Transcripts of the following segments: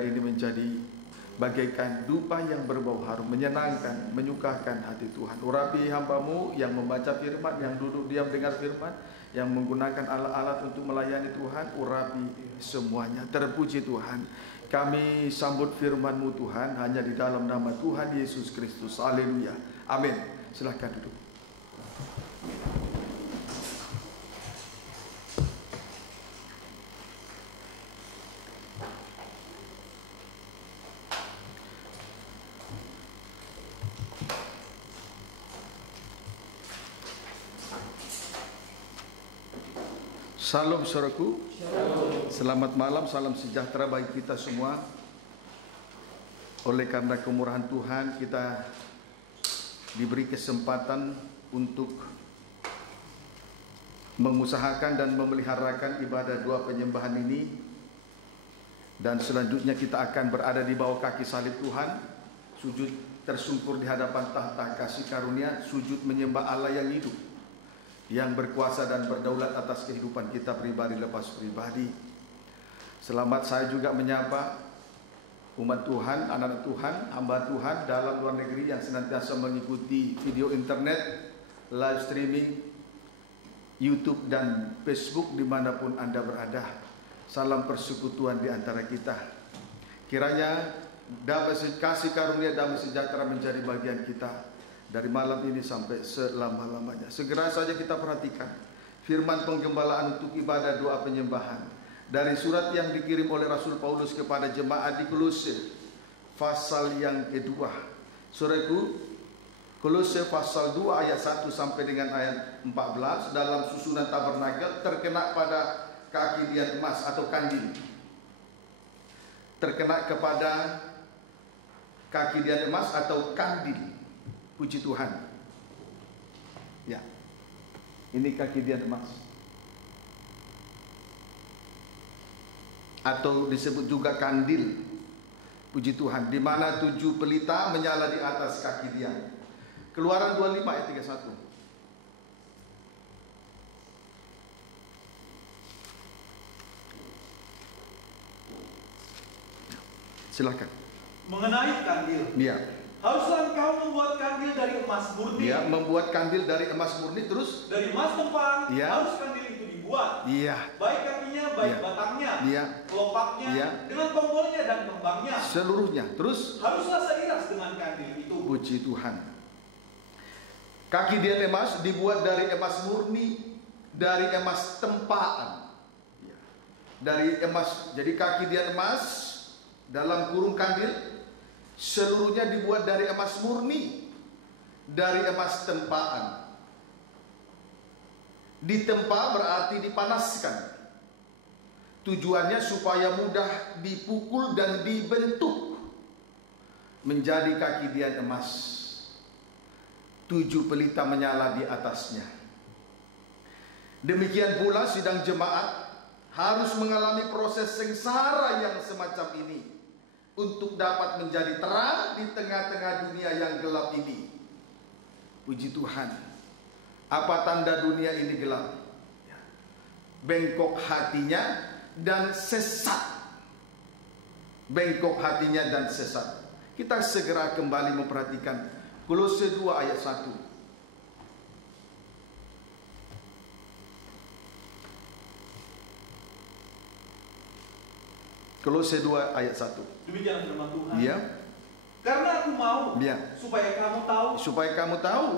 ini menjadi bagaikan dupa yang berbau harum, menyenangkan, menyukakan hati Tuhan. Urapi hamba-Mu yang membaca firman, yang duduk diam dengar firman, yang menggunakan alat-alat untuk melayani Tuhan. Urapi semuanya. Terpuji Tuhan. Kami sambut firman-Mu Tuhan hanya di dalam nama Tuhan Yesus Kristus. Haleluya. Amin. Silahkan duduk. Salam saudaraku. Selamat malam, salam sejahtera bagi kita semua. Oleh karena kemurahan Tuhan, kita diberi kesempatan untuk mengusahakan dan memeliharakan ibadah doa penyembahan ini. Dan selanjutnya kita akan berada di bawah kaki salib Tuhan, sujud tersungkur di hadapan tahta kasih karunia, sujud menyembah Allah yang hidup, yang berkuasa dan berdaulat atas kehidupan kita pribadi lepas pribadi. Selamat saya juga menyapa umat Tuhan, anak-anak Tuhan, hamba Tuhan dalam luar negeri yang senantiasa mengikuti video internet, live streaming, YouTube dan Facebook dimanapun Anda berada. Salam persekutuan di antara kita. Kiranya damai kasih karunia, damai sejahtera menjadi bagian kita dari malam ini sampai selama-lamanya. Segera saja kita perhatikan firman penggembalaan untuk ibadah doa penyembahan dari surat yang dikirim oleh Rasul Paulus kepada jemaat di Kolose, pasal yang kedua. Saudaraku, Kolose pasal 2 ayat 1 sampai dengan ayat 14 dalam susunan tabernakel terkena pada kaki dian emas atau kandil. Terkena kepada kaki dian emas atau kandil. Puji Tuhan. Ya. Ini kaki dian emas. Atau disebut juga kandil. Puji Tuhan, di mana 7 pelita menyala di atas kaki dian. Keluaran 25 ayat 31. Silakan. Mengenai kandil. Iya. Haruslah engkau membuat kandil dari emas murni. Iya, membuat kandil dari emas murni. Terus dari emas tempang. Iya. Harus kandil itu dibuat. Iya. Baik kakinya, baik Iya. batangnya, Iya. kelopaknya, Iya. dengan tombolnya dan kembangnya. Seluruhnya. Terus Haruslah seiras dengan kandil itu. puji Tuhan. Kaki dian emas dibuat dari emas murni, dari emas tempaan. Ya. Dari emas. Jadi kaki dian emas dalam kurung kandil seluruhnya dibuat dari emas murni, dari emas tempaan. Ditempa berarti dipanaskan. Tujuannya supaya mudah dipukul dan dibentuk menjadi kaki dian emas. 7 pelita menyala di atasnya. Demikian pula sidang jemaat harus mengalami proses sengsara yang semacam ini untuk dapat menjadi terang di tengah-tengah dunia yang gelap ini. Puji Tuhan. Apa tanda dunia ini gelap? Bengkok hatinya dan sesat. Bengkok hatinya dan sesat. Kita segera kembali memperhatikan Kolose 2 ayat 1. Kolose 2 ayat 1. Demikian firman Tuhan. Iya. Karena aku mau Iya. supaya kamu tahu. Supaya kamu tahu.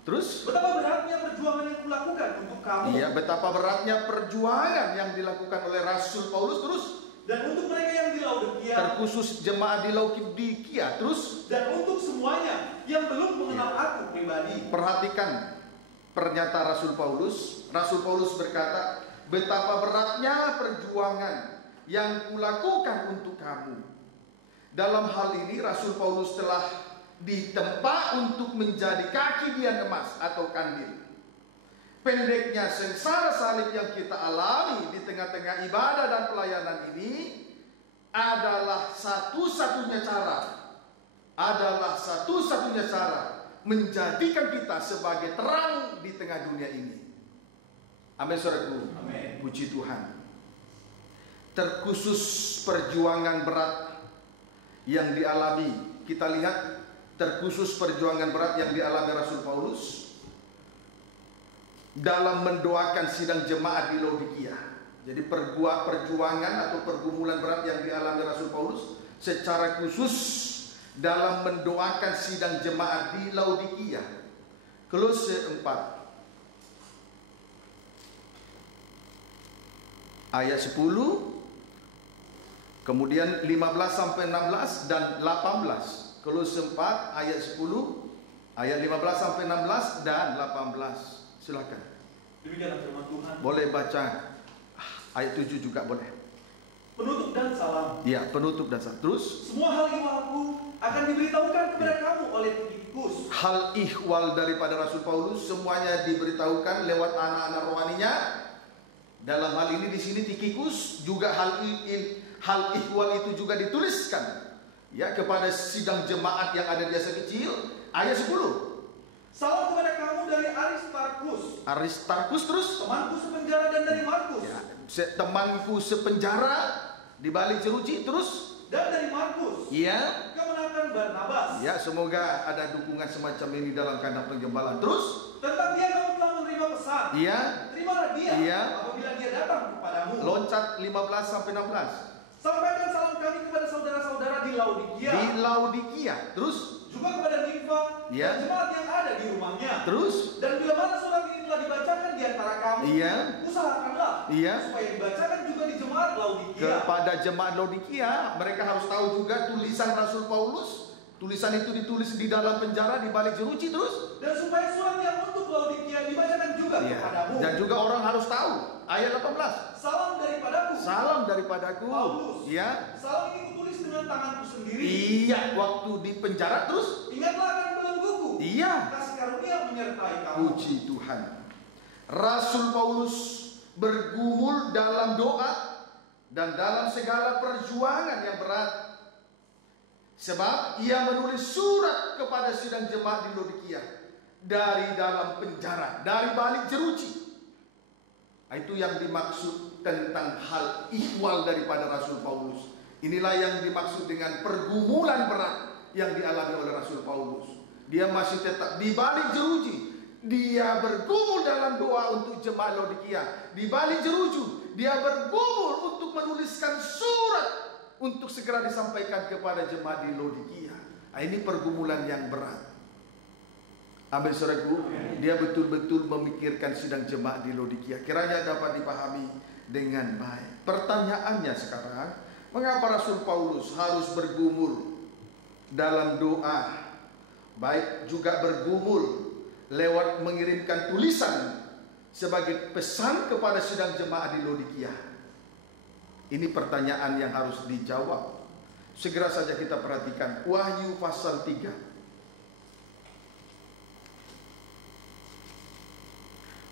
Terus Betapa beratnya perjuangan yang kulakukan untuk kamu. iya, betapa beratnya perjuangan yang dilakukan oleh Rasul Paulus. Terus Dan untuk mereka yang di Laodikia. terkhusus jemaat di Laodikia. Terus Dan untuk semuanya yang belum mengenal aku pribadi. perhatikan pernyataan Rasul Paulus. Rasul Paulus berkata, betapa beratnya perjuangan yang kulakukan untuk kamu. Dalam hal ini Rasul Paulus telah ditempa untuk menjadi kaki dian emas atau kandil. Pendeknya sengsara salib yang kita alami di tengah-tengah ibadah dan pelayanan ini adalah satu-satunya cara menjadikan kita sebagai terang di tengah dunia ini. Amin, saudaraku. Amin. Puji Tuhan. Terkhusus perjuangan berat yang dialami. Kita lihat terkhusus perjuangan berat yang dialami Rasul Paulus dalam mendoakan sidang jemaat di Laodikia. Jadi perjuangan atau pergumulan berat yang dialami Rasul Paulus secara khusus dalam mendoakan sidang jemaat di Laodikia. Kolose 4 ayat 10, kemudian 15 sampai 16 dan 18. Kolose 4 ayat 10, ayat 15 sampai 16 dan 18. Silakan. Demikianlah firman Tuhan. Boleh baca ayat 7 juga boleh. Penutup dan salam. Ya, penutup dan salam. Terus, Semua hal ihwalku akan diberitahukan kepada kamu oleh Tikikus. hal ihwal daripada Rasul Paulus semuanya diberitahukan lewat anak-anak rohaninya. Dalam hal ini di sini Tikikus juga hal ihwal itu juga dituliskan ya kepada sidang jemaat yang ada di Asia Kecil. Ayat 10. Salam kepada kamu dari Aristarkus terus, temanku sepenjara, dan dari Markus. ya, temanku sepenjara di balik jeruji terus, Dan dari Markus, ya, kemenangan Barnabas. ya, semoga ada dukungan semacam ini dalam kandang penggembalaan. Terus, Tentang dia kamu telah menerima pesan. ya, Terimalah dia Iya. apabila dia datang kepadamu. loncat 15 sampai 16 Sampaikan salam kami kepada saudara-saudara di Laodikia. di Laodikia. Terus, Juga kepada Nimfa Iya. dan jemaat yang ada di rumahnya. terus, Dan bila mana surat ini telah dibacakan di antara kamu, Iya. usahakanlah Iya. supaya dibacakan juga di jemaat Laodikia. kepada jemaat Laodikia, mereka harus tahu juga tulisan Rasul Paulus. Tulisan itu ditulis di dalam penjara di balik jeruji. Terus, Dan supaya surat yang untuk Laodikia dibacakan juga ya, kepadamu. dan juga orang harus tahu. Ayat 18. Salam daripadaku. Salam daripadaku. Paulus. Ya. Salam ini kutulis dengan tanganku sendiri. Iya, waktu di penjara terus. Ingatlah akan belengguku. Iya. Kasih karunia menyertai kamu. Puji Tuhan. Rasul Paulus bergumul dalam doa dan dalam segala perjuangan yang berat. Sebab ia menulis surat kepada sidang jemaat di Laodikia dari dalam penjara, dari balik jeruji. Itu yang dimaksud tentang hal ihwal daripada Rasul Paulus. Inilah yang dimaksud dengan pergumulan berat yang dialami oleh Rasul Paulus. Dia masih tetap di balik jeruji. Dia bergumul dalam doa untuk jemaat Laodikia. Di balik jeruji, dia bergumul untuk menuliskan surat untuk segera disampaikan kepada jemaat di Laodikia. Ini pergumulan yang berat. Amin, saudaraku. Dia betul-betul memikirkan sidang jemaat di Laodikia. Kiranya dapat dipahami dengan baik. Pertanyaannya sekarang, mengapa Rasul Paulus harus bergumul dalam doa, baik juga bergumul lewat mengirimkan tulisan sebagai pesan kepada sidang jemaat di Laodikia? Ini pertanyaan yang harus dijawab. Segera saja kita perhatikan Wahyu pasal 3.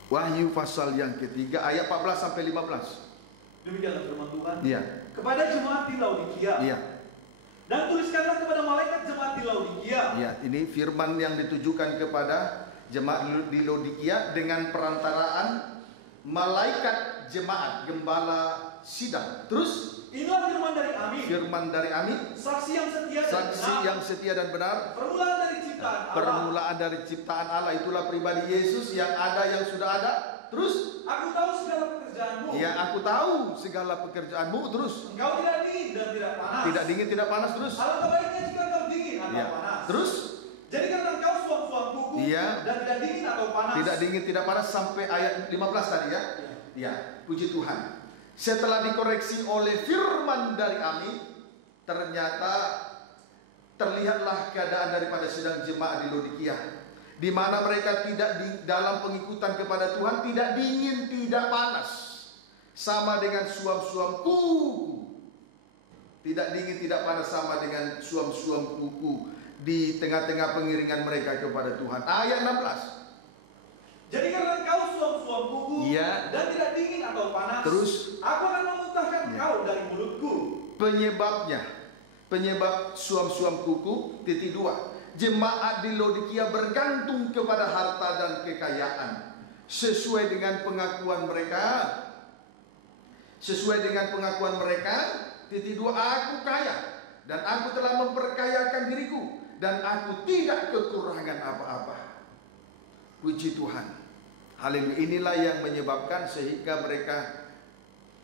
Wahyu pasal yang ketiga ayat 14 sampai 15. Demikianlah firman Tuhan. Iya. Kepada jemaat di Laodikia. Iya. Dan tuliskanlah kepada malaikat jemaat di Laodikia. Iya, ini firman yang ditujukan kepada jemaat di Laodikia dengan perantaraan malaikat jemaat, gembala sidang. Terus, Inilah firman dari Amin. firman dari Amin, Saksi yang setia dan saksi benar. yang setia dan benar, Permulaan dari ciptaan Allah. permulaan dari ciptaan Allah. Itulah pribadi Yesus yang ada, yang sudah ada. Terus, Aku tahu segala pekerjaanmu. ya, aku tahu segala pekerjaanmu. Terus, Engkau tidak dingin dan tidak panas. tidak dingin, tidak panas. Terus, Alangkah baiknya jika engkau dingin atau ya. panas. Terus, Jadi karena engkau suam-suam kuku Iya. dan tidak dingin atau panas. tidak dingin, tidak panas sampai ayat 15 tadi ya. Ya, puji Tuhan. Setelah dikoreksi oleh firman dari Amin, ternyata terlihatlah keadaan daripada sidang jemaat di Laodikia, di mana mereka tidak di dalam pengikutan kepada Tuhan, tidak dingin, tidak panas, sama dengan suam-suam kuku. Tidak dingin, tidak panas, sama dengan suam-suam kuku di tengah-tengah pengiringan mereka kepada Tuhan. Ayat 16. Jadi karena engkau suam-suam kuku Iya. dan tidak dingin atau panas, Terus, aku akan memuntahkan Iya. kau dari mulutku. Penyebab suam-suam kuku. Titik 2. Jemaat di Laodikia bergantung kepada harta dan kekayaan sesuai dengan pengakuan mereka. Titik 2, aku kaya dan aku telah memperkayakan diriku, dan aku tidak kekurangan apa-apa. Puji Tuhan. Haleluya. Inilah yang menyebabkan sehingga mereka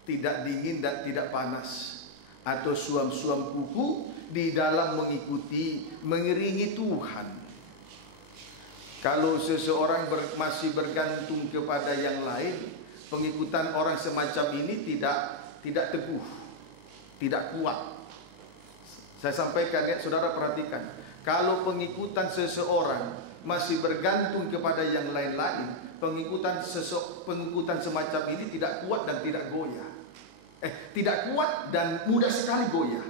tidak dingin dan tidak panas, atau suam-suam kuku di dalam mengiringi Tuhan. Kalau seseorang masih bergantung kepada yang lain, pengikutan orang semacam ini tidak teguh, tidak kuat. Saya sampaikan ya, saudara perhatikan. Kalau pengikutan seseorang masih bergantung kepada yang lain-lain, pengikutan semacam ini tidak kuat dan tidak goyah. Tidak kuat dan mudah sekali goyah.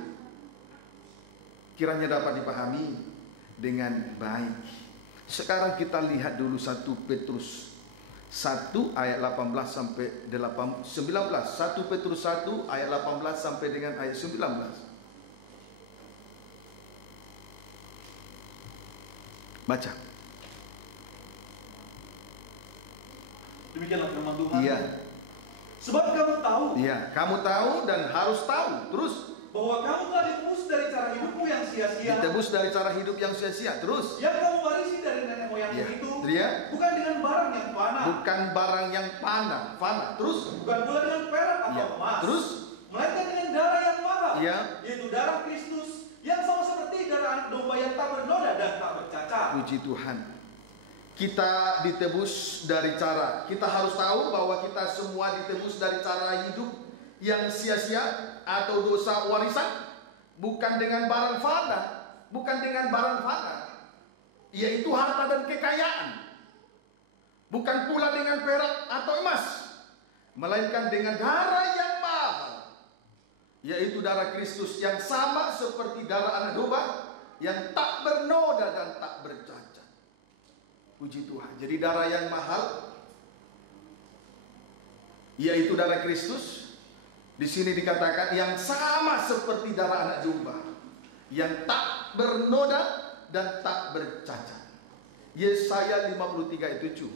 Kiranya dapat dipahami dengan baik. Sekarang kita lihat dulu 1 Petrus 1 ayat 18 sampai 19. 1 Petrus 1 ayat 18 sampai dengan ayat 19. Baca. Demikianlah firman Tuhan. Iya. Sebab kamu tahu. Iya, kamu tahu dan harus tahu. Terus, bahwa kamu telah ditebus dari cara hidupmu yang sia-sia. Ditebus dari cara hidup yang sia-sia. Terus, yang kamu warisi dari nenek moyangmu itu. Iya. Bukan dengan barang yang fana. Bukan barang yang fana. Terus, bukan pula dengan perak atau emas. Terus, melainkan dengan darah yang mahal. Iya. Yaitu darah Kristus, yang sama seperti darah anak domba yang tak bernoda dan tak bercacat. Puji Tuhan. Kita ditebus dari cara. Kita harus tahu bahwa kita semua ditebus dari cara hidup yang sia-sia atau dosa warisan, bukan dengan barang fana, yaitu harta dan kekayaan, bukan pula dengan perak atau emas, melainkan dengan darah yang mahal, yaitu darah Kristus, yang sama seperti darah anak domba yang tak bernoda dan tak bercacat. Puji Tuhan. Jadi darah yang mahal, yaitu darah Kristus, di sini dikatakan yang sama seperti darah anak domba, yang tak bernoda dan tak bercacat. Yesaya 53 ayat 7.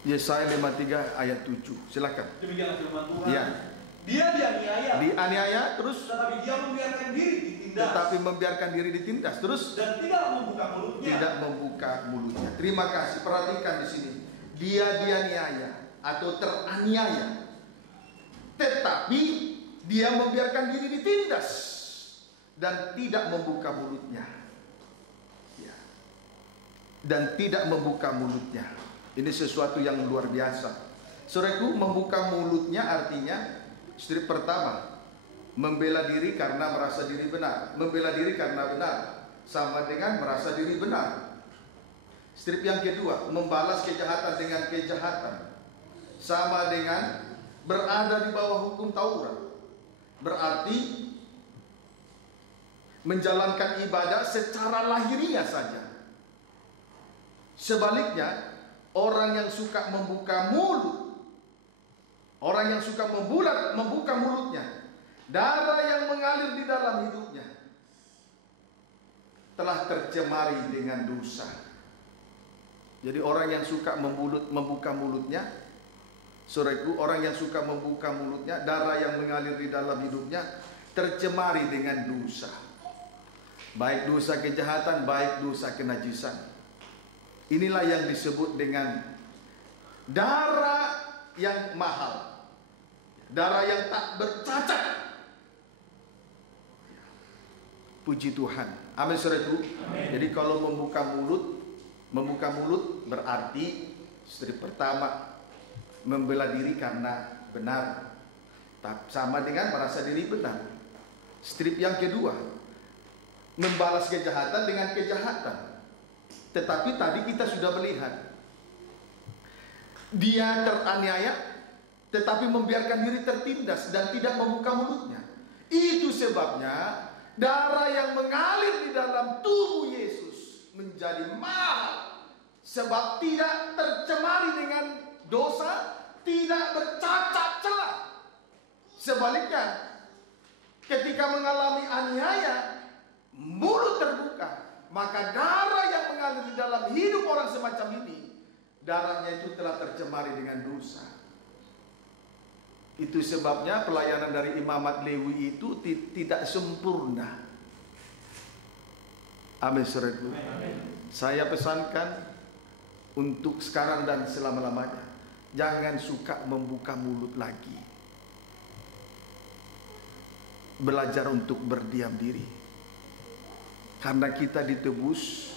Yesaya 53 ayat 7. Silakan. Demikianlah firman Tuhan. Ya. Dia dianiaya. Terus. Tetapi dia membiarkan diri ditindas. Terus. Dan tidak membuka mulutnya. Terima kasih. Perhatikan di sini. Dia dianiaya atau teraniaya. Tetapi dia membiarkan diri ditindas dan tidak membuka mulutnya. Ya. Dan tidak membuka mulutnya. Ini sesuatu yang luar biasa. Saudaraku, membuka mulutnya artinya strip pertama, membela diri karena merasa diri benar. Membela diri karena benar sama dengan merasa diri benar. Strip yang kedua, membalas kejahatan dengan kejahatan sama dengan berada di bawah hukum Taurat. Berarti menjalankan ibadah secara lahiriah saja. Sebaliknya, orang yang suka membuka mulut, orang yang suka membuka mulutnya, darah yang mengalir di dalam hidupnya telah tercemari dengan dosa. Jadi orang yang suka membuka mulutnya, saudaraku, orang yang suka membuka mulutnya, darah yang mengalir di dalam hidupnya tercemari dengan dosa. Baik dosa kejahatan, baik dosa kenajisan. Inilah yang disebut dengan darah yang mahal, darah yang tak bercacat. Puji Tuhan. Amin, saudaraku. Jadi kalau membuka mulut berarti strip pertama, membela diri karena benar, sama dengan merasa diri benar. Strip yang kedua, membalas kejahatan dengan kejahatan. Tetapi tadi kita sudah melihat dia teraniaya, tetapi membiarkan diri tertindas dan tidak membuka mulutnya. Itu sebabnya darah yang mengalir di dalam tubuh Yesus menjadi mahal, sebab tidak tercemari dengan dosa, tidak bercacat celah. Sebaliknya, ketika mengalami aniaya, mulut terbuka, maka darah mengalir di dalam hidup orang semacam ini, darahnya itu telah tercemari dengan dosa. Itu sebabnya pelayanan dari imamat Lewi itu tidak sempurna. Amin, saudaraku. Saya pesankan untuk sekarang dan selama-lamanya, jangan suka membuka mulut lagi. Belajar untuk berdiam diri. Karena kita ditebus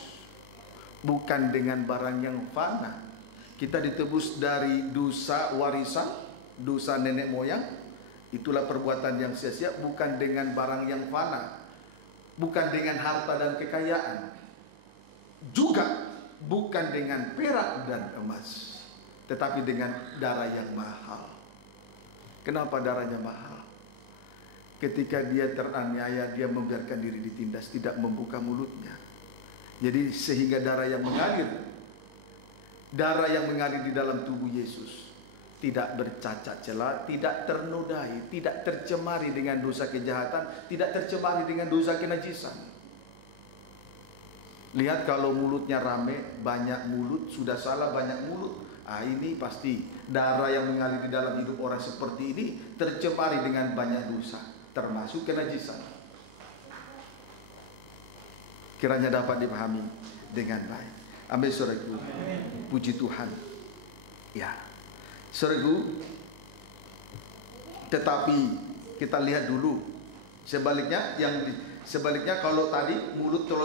bukan dengan barang yang fana. Kita ditebus dari dosa warisan, dosa nenek moyang. Itulah perbuatan yang sia-sia, bukan dengan barang yang fana. Bukan dengan harta dan kekayaan, juga bukan dengan perak dan emas, tetapi dengan darah yang mahal. Kenapa darahnya mahal? Ketika dia teraniaya, dia membiarkan diri ditindas, tidak membuka mulutnya. Jadi sehingga darah yang mengalir di dalam tubuh Yesus tidak bercacat celah, tidak ternodai, tidak tercemari dengan dosa kejahatan, tidak tercemari dengan dosa kenajisan. Lihat kalau mulutnya rame, banyak mulut, sudah salah banyak mulut. Ini pasti darah yang mengalir di dalam hidup orang seperti ini tercemari dengan banyak dosa, termasuk kenajisan. Kiranya dapat dipahami dengan baik. Amin, saudaraku. Puji Tuhan. Ya. Saudaraku, tetapi kita lihat dulu sebaliknya, kalau tadi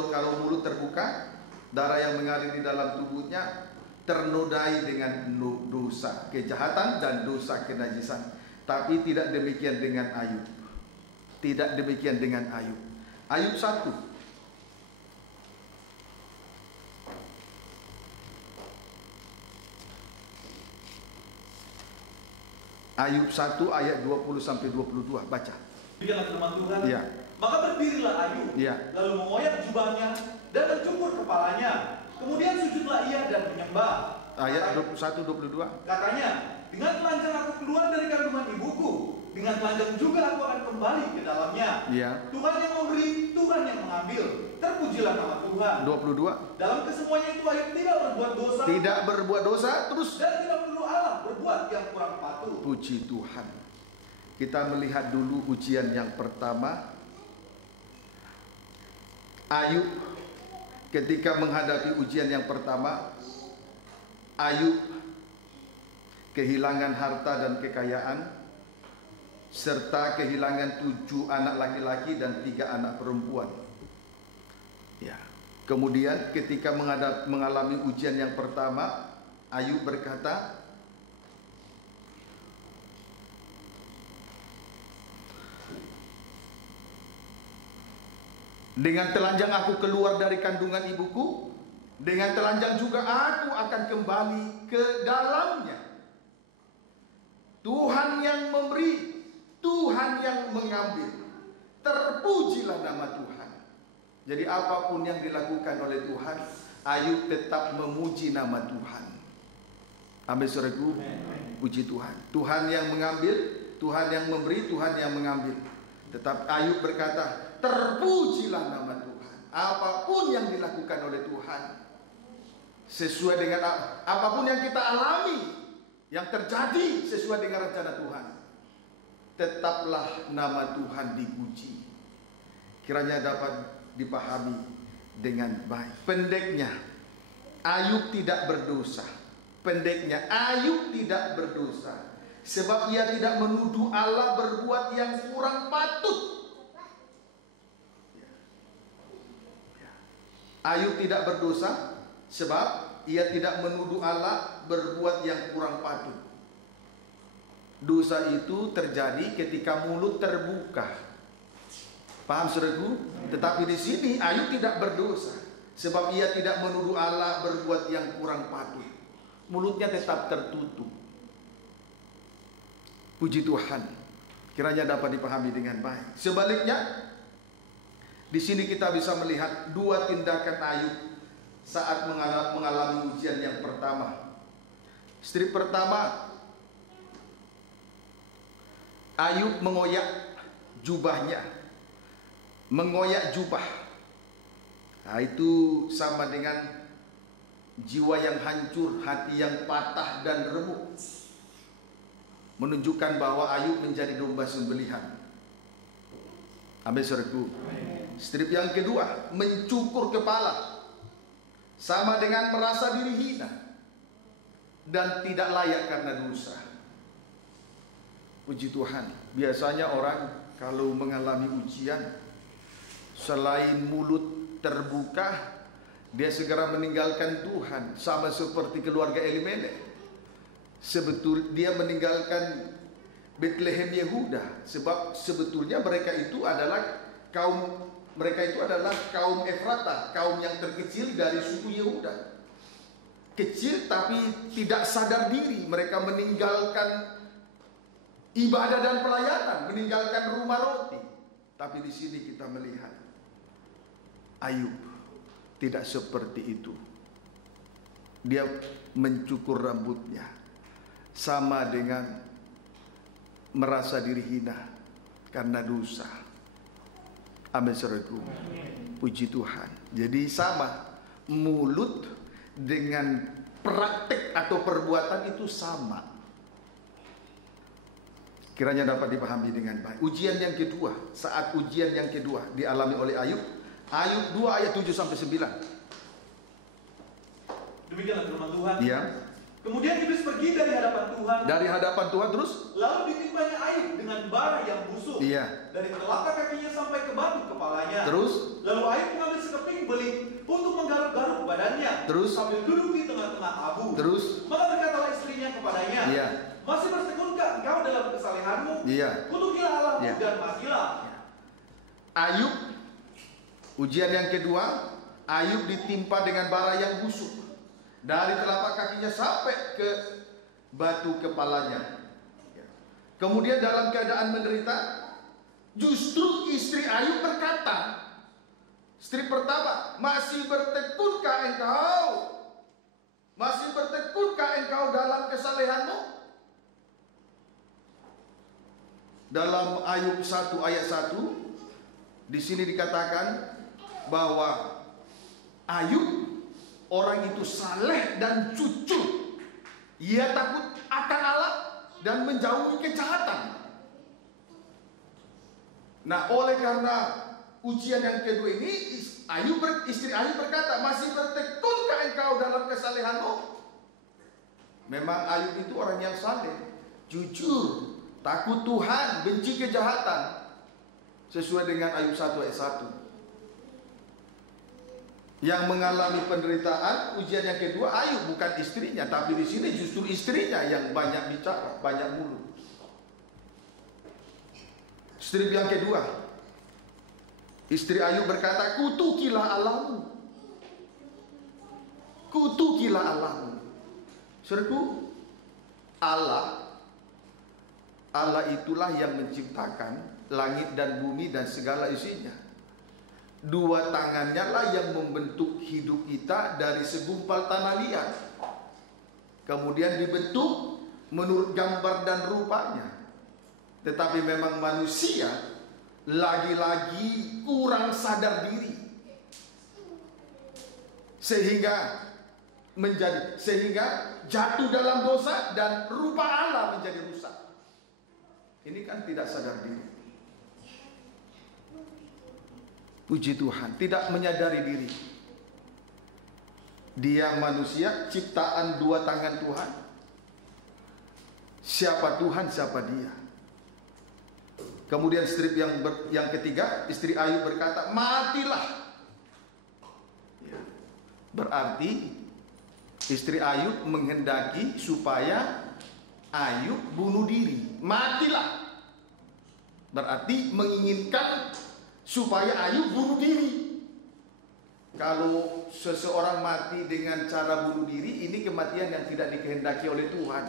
kalau mulut terbuka, darah yang mengalir di dalam tubuhnya ternodai dengan dosa kejahatan dan dosa kenajisan. Tapi tidak demikian dengan Ayub. Tidak demikian dengan Ayub. Ayub 1. Ayub 1 ayat 20 sampai 22, baca. Demikianlah firman Tuhan. Ya. Maka berdirilah Ayub, Ya. lalu mengoyak jubahnya dan mencukur kepalanya. Kemudian sujudlah ia dan menyembah. Ayat 21 22. Katanya, dengan telanjang aku keluar dari kandungan ibuku, dengan telanjang juga aku akan kembali ke dalamnya. Ya. Tuhan yang memberi, Tuhan yang mengambil. Terpujilah nama Tuhan. 22. Dalam kesemuanya itu Ayub tidak berbuat dosa. Tidak berbuat dosa, terus Dan tidak perlu Allah berbuat yang kurang patuh. puji Tuhan. Kita melihat dulu ujian yang pertama. Ayub ketika menghadapi ujian yang pertama, Ayub kehilangan harta dan kekayaan, serta kehilangan 7 anak laki-laki dan 3 anak perempuan. Ya. Kemudian ketika mengalami ujian yang pertama, Ayub berkata, dengan telanjang aku keluar dari kandungan ibuku, dengan telanjang juga aku akan kembali ke dalamnya. Tuhan yang memberi, Tuhan yang mengambil. Terpujilah nama Tuhan. Jadi apapun yang dilakukan oleh Tuhan, Ayub tetap memuji nama Tuhan. Amin, saudaraku. Puji Tuhan. Tuhan yang mengambil, Tuhan yang memberi, Tuhan yang mengambil. Tetap Ayub berkata, terpujilah nama Tuhan. Apapun yang dilakukan oleh Tuhan, sesuai dengan apapun yang kita alami, yang terjadi sesuai dengan rencana Tuhan, tetaplah nama Tuhan dipuji. Kiranya dapat dipahami dengan baik. Pendeknya, Ayub tidak berdosa. Pendeknya, Ayub tidak berdosa, sebab ia tidak menuduh Allah berbuat yang kurang patut. Ayub tidak berdosa sebab ia tidak menuduh Allah berbuat yang kurang patut. Dosa itu terjadi ketika mulut terbuka. Paham, saudaraku? Tetapi di sini Ayub tidak berdosa sebab ia tidak menuduh Allah berbuat yang kurang patut. Mulutnya tetap tertutup. Puji Tuhan. Kiranya dapat dipahami dengan baik. Sebaliknya, di sini kita bisa melihat 2 tindakan Ayub saat mengalami ujian yang pertama. Strip pertama, Ayub mengoyak jubahnya. Mengoyak jubah. Nah, itu sama dengan jiwa yang hancur, hati yang patah dan remuk. Menunjukkan bahwa Ayub menjadi domba sembelihan. Amin, saudaraku. Strip yang kedua, mencukur kepala. Sama dengan merasa diri hina dan tidak layak karena dosa. Puji Tuhan. Biasanya orang kalau mengalami ujian, selain mulut terbuka, dia segera meninggalkan Tuhan. Sama seperti keluarga Elimelek. Dia meninggalkan Bethlehem Yehuda, sebab sebetulnya mereka itu adalah kaum Efrata, kaum yang terkecil dari suku Yehuda. Kecil tapi tidak sadar diri, mereka meninggalkan ibadah dan pelayanan, meninggalkan rumah roti. Tapi di sini kita melihat Ayub tidak seperti itu. Dia mencukur rambutnya, sama dengan merasa diri hina karena dosa. Amin, saudaraku. Puji Tuhan. Jadi sama, mulut dengan praktek atau perbuatan itu sama. Kiranya dapat dipahami dengan baik. Ujian yang kedua, saat ujian yang kedua dialami oleh Ayub. Ayub 2 ayat 7 sampai 9. Demikianlah firman Tuhan. Ya. Kemudian iblis pergi dari hadapan Tuhan. Dari hadapan Tuhan terus? Lalu ditimpanya Ayub dengan bara yang busuk. Iya. Dari telapak kakinya sampai ke batu kepalanya. Terus? Lalu Ayub mengambil sekeping beling untuk menggaruk-garuk badannya. Terus? Sambil duduk di tengah-tengah abu. Terus? Maka berkatalah istrinya kepadanya. Iya. Masih bertekunkah engkau dalam kesalehanmu? Iya. Kutukilah Allahmu Iya. dan matilah. Ayub, ujian yang kedua, Ayub ditimpa dengan bara yang busuk. Dari telapak kakinya sampai ke batu kepalanya. Kemudian dalam keadaan menderita, justru istri Ayub berkata, istri pertama, masih bertekunkah engkau? Masih bertekunkah engkau dalam kesalehanmu? Dalam Ayub 1 ayat 1, di sini dikatakan bahwa Ayub orang itu saleh dan jujur. Ia takut akan Allah dan menjauhi kejahatan. Nah, oleh karena ujian yang kedua ini, istri Ayub berkata, masih bertekunkah engkau dalam kesalehanmu? Memang Ayub itu orang yang saleh, jujur, takut Tuhan, benci kejahatan. Sesuai dengan Ayub 1 ayat 1. Yang mengalami penderitaan, ujian yang kedua Ayub, bukan istrinya, tapi di sini justru istrinya yang banyak bicara, banyak mulut. Strip yang kedua, istri Ayub berkata, kutukilah Allahmu. Kutukilah Allahmu. Saudaraku, Allah itulah yang menciptakan langit dan bumi dan segala isinya. Dua tangannya lah yang membentuk hidup kita dari segumpal tanah liat. Kemudian dibentuk menurut gambar dan rupanya. Tetapi memang manusia lagi-lagi kurang sadar diri. Sehingga jatuh dalam dosa dan rupa Allah menjadi rusak. Ini kan tidak sadar diri. Puji Tuhan, tidak menyadari diri. Dia manusia, ciptaan dua tangan Tuhan. Siapa Tuhan, siapa dia? Kemudian strip yang ketiga, istri Ayub berkata, matilah. Ya. Berarti istri Ayub menghendaki supaya Ayub bunuh diri. Matilah. Berarti menginginkan supaya Ayub bunuh diri. Kalau seseorang mati dengan cara bunuh diri, ini kematian yang tidak dikehendaki oleh Tuhan.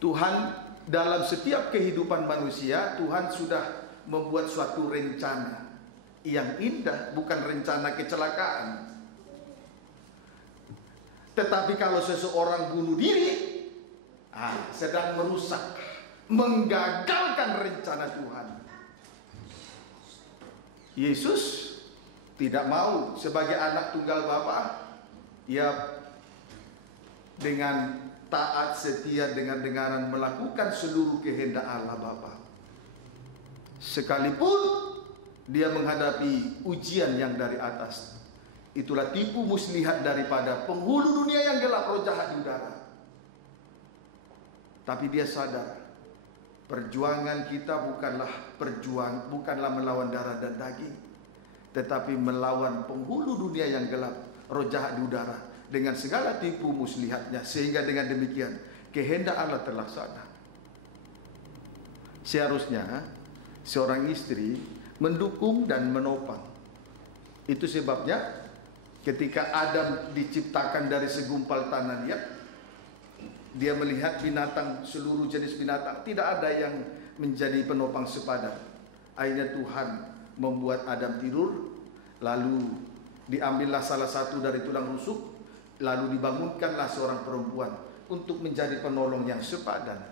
Tuhan dalam setiap kehidupan manusia, Tuhan sudah membuat suatu rencana yang indah, bukan rencana kecelakaan. Tetapi kalau seseorang bunuh diri, sedang merusak, menggagalkan rencana Tuhan. Yesus tidak mau sebagai anak tunggal Bapa ia dengan taat setia dengan dengaran melakukan seluruh kehendak Allah Bapa. Sekalipun dia menghadapi ujian yang dari atas. Itulah tipu muslihat daripada penghulu dunia yang gelap, roh jahat di udara. Tapi dia sadar perjuangan kita bukanlah melawan darah dan daging, tetapi melawan penghulu dunia yang gelap, roh jahat di udara, dengan segala tipu muslihatnya, sehingga dengan demikian kehendak Allah terlaksana. Seharusnya seorang istri mendukung dan menopang. Itu sebabnya ketika Adam diciptakan dari segumpal tanah liat, dia melihat binatang, seluruh jenis binatang, tidak ada yang menjadi penopang sepadan. Akhirnya Tuhan membuat Adam tidur, lalu diambillah salah satu dari tulang rusuk, lalu dibangunkanlah seorang perempuan untuk menjadi penolong yang sepadan.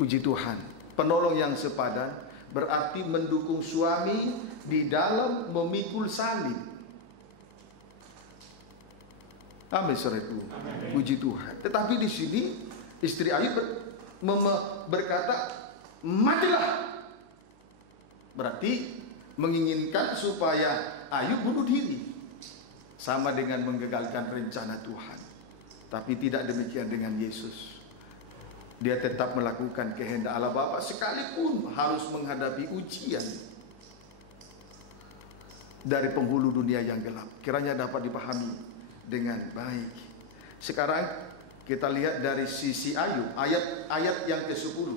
Puji Tuhan, penolong yang sepadan berarti mendukung suami di dalam memikul salib. Amin, saudaraku. Puji Tuhan. Tetapi di sini istri Ayub berkata, matilah. Berarti menginginkan supaya Ayub bunuh diri, sama dengan menggagalkan rencana Tuhan. Tapi tidak demikian dengan Yesus. Dia tetap melakukan kehendak Allah Bapa sekalipun harus menghadapi ujian dari penghulu dunia yang gelap. Kiranya dapat dipahami dengan baik. Sekarang kita lihat dari sisi Ayub, ayat yang ke-10.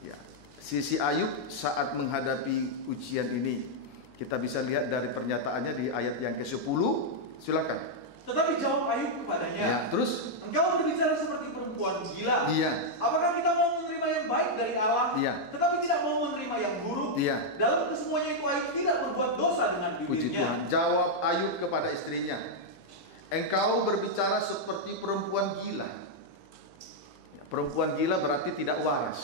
Ya, sisi Ayub saat menghadapi ujian ini, kita bisa lihat dari pernyataannya di ayat yang ke-10. Silakan. Tetapi jawab Ayub kepadanya, Ya, terus? Engkau berbicara seperti perempuan gila. Iya. Apakah kita mau menerima yang baik dari Allah, Iya, tetapi tidak mau menerima yang buruk? Iya. Dalam kesemuanya itu Ayub tidak berbuat dosa dengan Puji bibirnya. Tuhan. Jawab Ayub kepada istrinya, engkau berbicara seperti perempuan gila. Perempuan gila berarti tidak waras.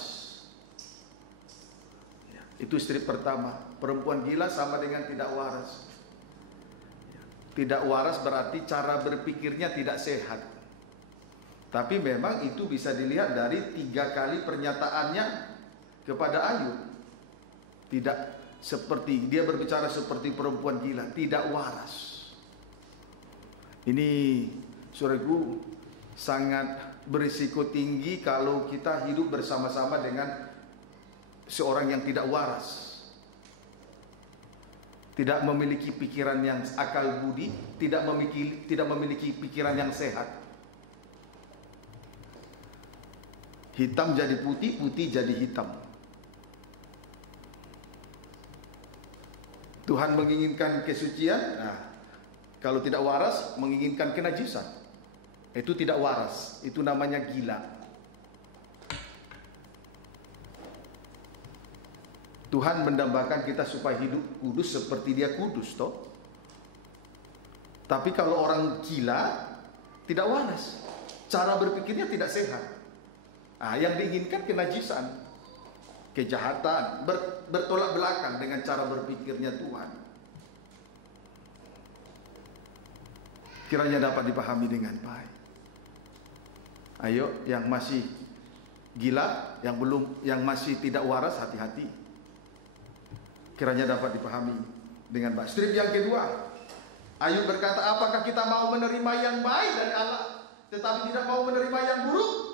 Itu istri pertama. Perempuan gila sama dengan tidak waras. Tidak waras berarti cara berpikirnya tidak sehat. Tapi memang itu bisa dilihat dari 3 kali pernyataannya kepada Ayub. Tidak seperti, dia berbicara seperti perempuan gila, tidak waras. Ini, saudaraku, sangat berisiko tinggi kalau kita hidup bersama-sama dengan seorang yang tidak waras, tidak memiliki pikiran yang akal budi, tidak memiliki pikiran yang sehat. Hitam jadi putih, putih jadi hitam. Tuhan menginginkan kesucian, nah, kalau tidak waras menginginkan kenajisan. Itu tidak waras, itu namanya gila. Tuhan mendambakan kita supaya hidup kudus seperti Dia kudus, toh. Tapi kalau orang gila tidak waras, cara berpikirnya tidak sehat. Nah, yang diinginkan kenajisan, kejahatan, bertolak belakang dengan cara berpikirnya Tuhan. Kiranya dapat dipahami dengan baik. Ayo, yang masih gila, yang masih tidak waras, hati-hati. Kiranya dapat dipahami dengan baik. Strip yang kedua, Ayub berkata, apakah kita mau menerima yang baik dari Allah, tetapi tidak mau menerima yang buruk?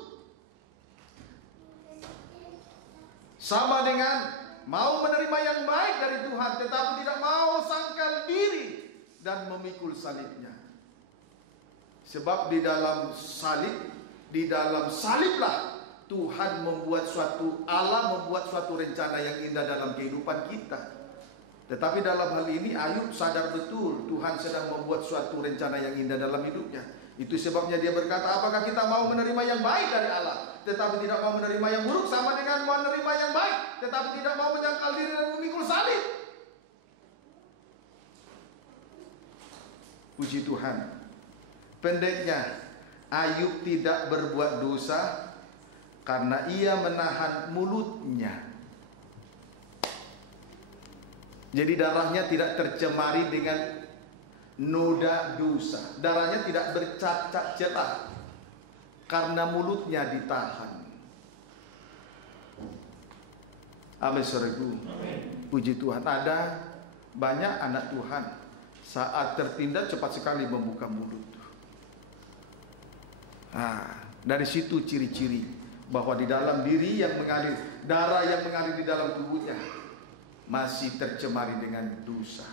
Sama dengan mau menerima yang baik dari Tuhan, tetapi tidak mau sangkal diri dan memikul salibnya. Sebab di dalam saliblah Tuhan membuat suatu rencana yang indah dalam kehidupan kita. Tetapi dalam hal ini Ayub sadar betul Tuhan sedang membuat suatu rencana yang indah dalam hidupnya. Itu sebabnya dia berkata, apakah kita mau menerima yang baik dari Allah, tetapi tidak mau menerima yang buruk? Sama dengan menerima yang baik, tetapi tidak mau menyangkal diri dan memikul salib. Puji Tuhan. Pendeknya, Ayub tidak berbuat dosa karena ia menahan mulutnya. Jadi darahnya tidak tercemari dengan noda dosa. Darahnya tidak bercacat celah karena mulutnya ditahan. Amin, saudaraku. Puji Tuhan. Ada banyak anak Tuhan saat tertindas cepat sekali membuka mulut. Dari situ ciri-ciri bahwa di dalam diri yang mengalir, darah yang mengalir di dalam tubuhnya masih tercemari dengan dosa.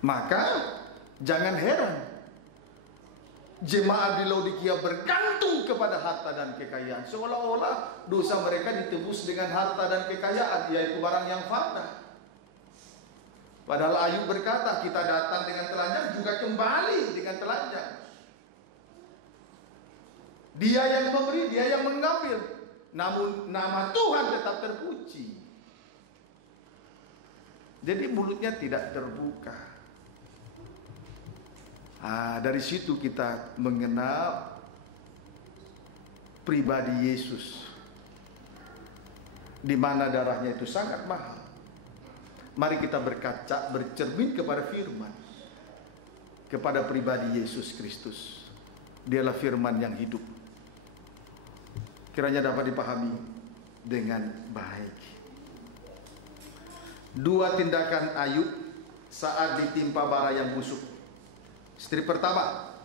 Maka jangan heran jemaat di Laodikia bergantung kepada harta dan kekayaan, seolah-olah dosa mereka ditebus dengan harta dan kekayaan, yaitu barang yang fana. Padahal Ayub berkata, kita datang dengan telanjang juga kembali dengan telanjang. Dia yang memberi, dia yang mengambil, namun nama Tuhan tetap terpuji. Jadi mulutnya tidak terbuka. Dari situ kita mengenal pribadi Yesus, di mana darahnya itu sangat mahal. Mari kita berkaca, bercermin kepada firman, kepada pribadi Yesus Kristus. Dialah firman yang hidup. Kiranya dapat dipahami dengan baik. Dua tindakan Ayub saat ditimpa bara yang busuk. Istri pertama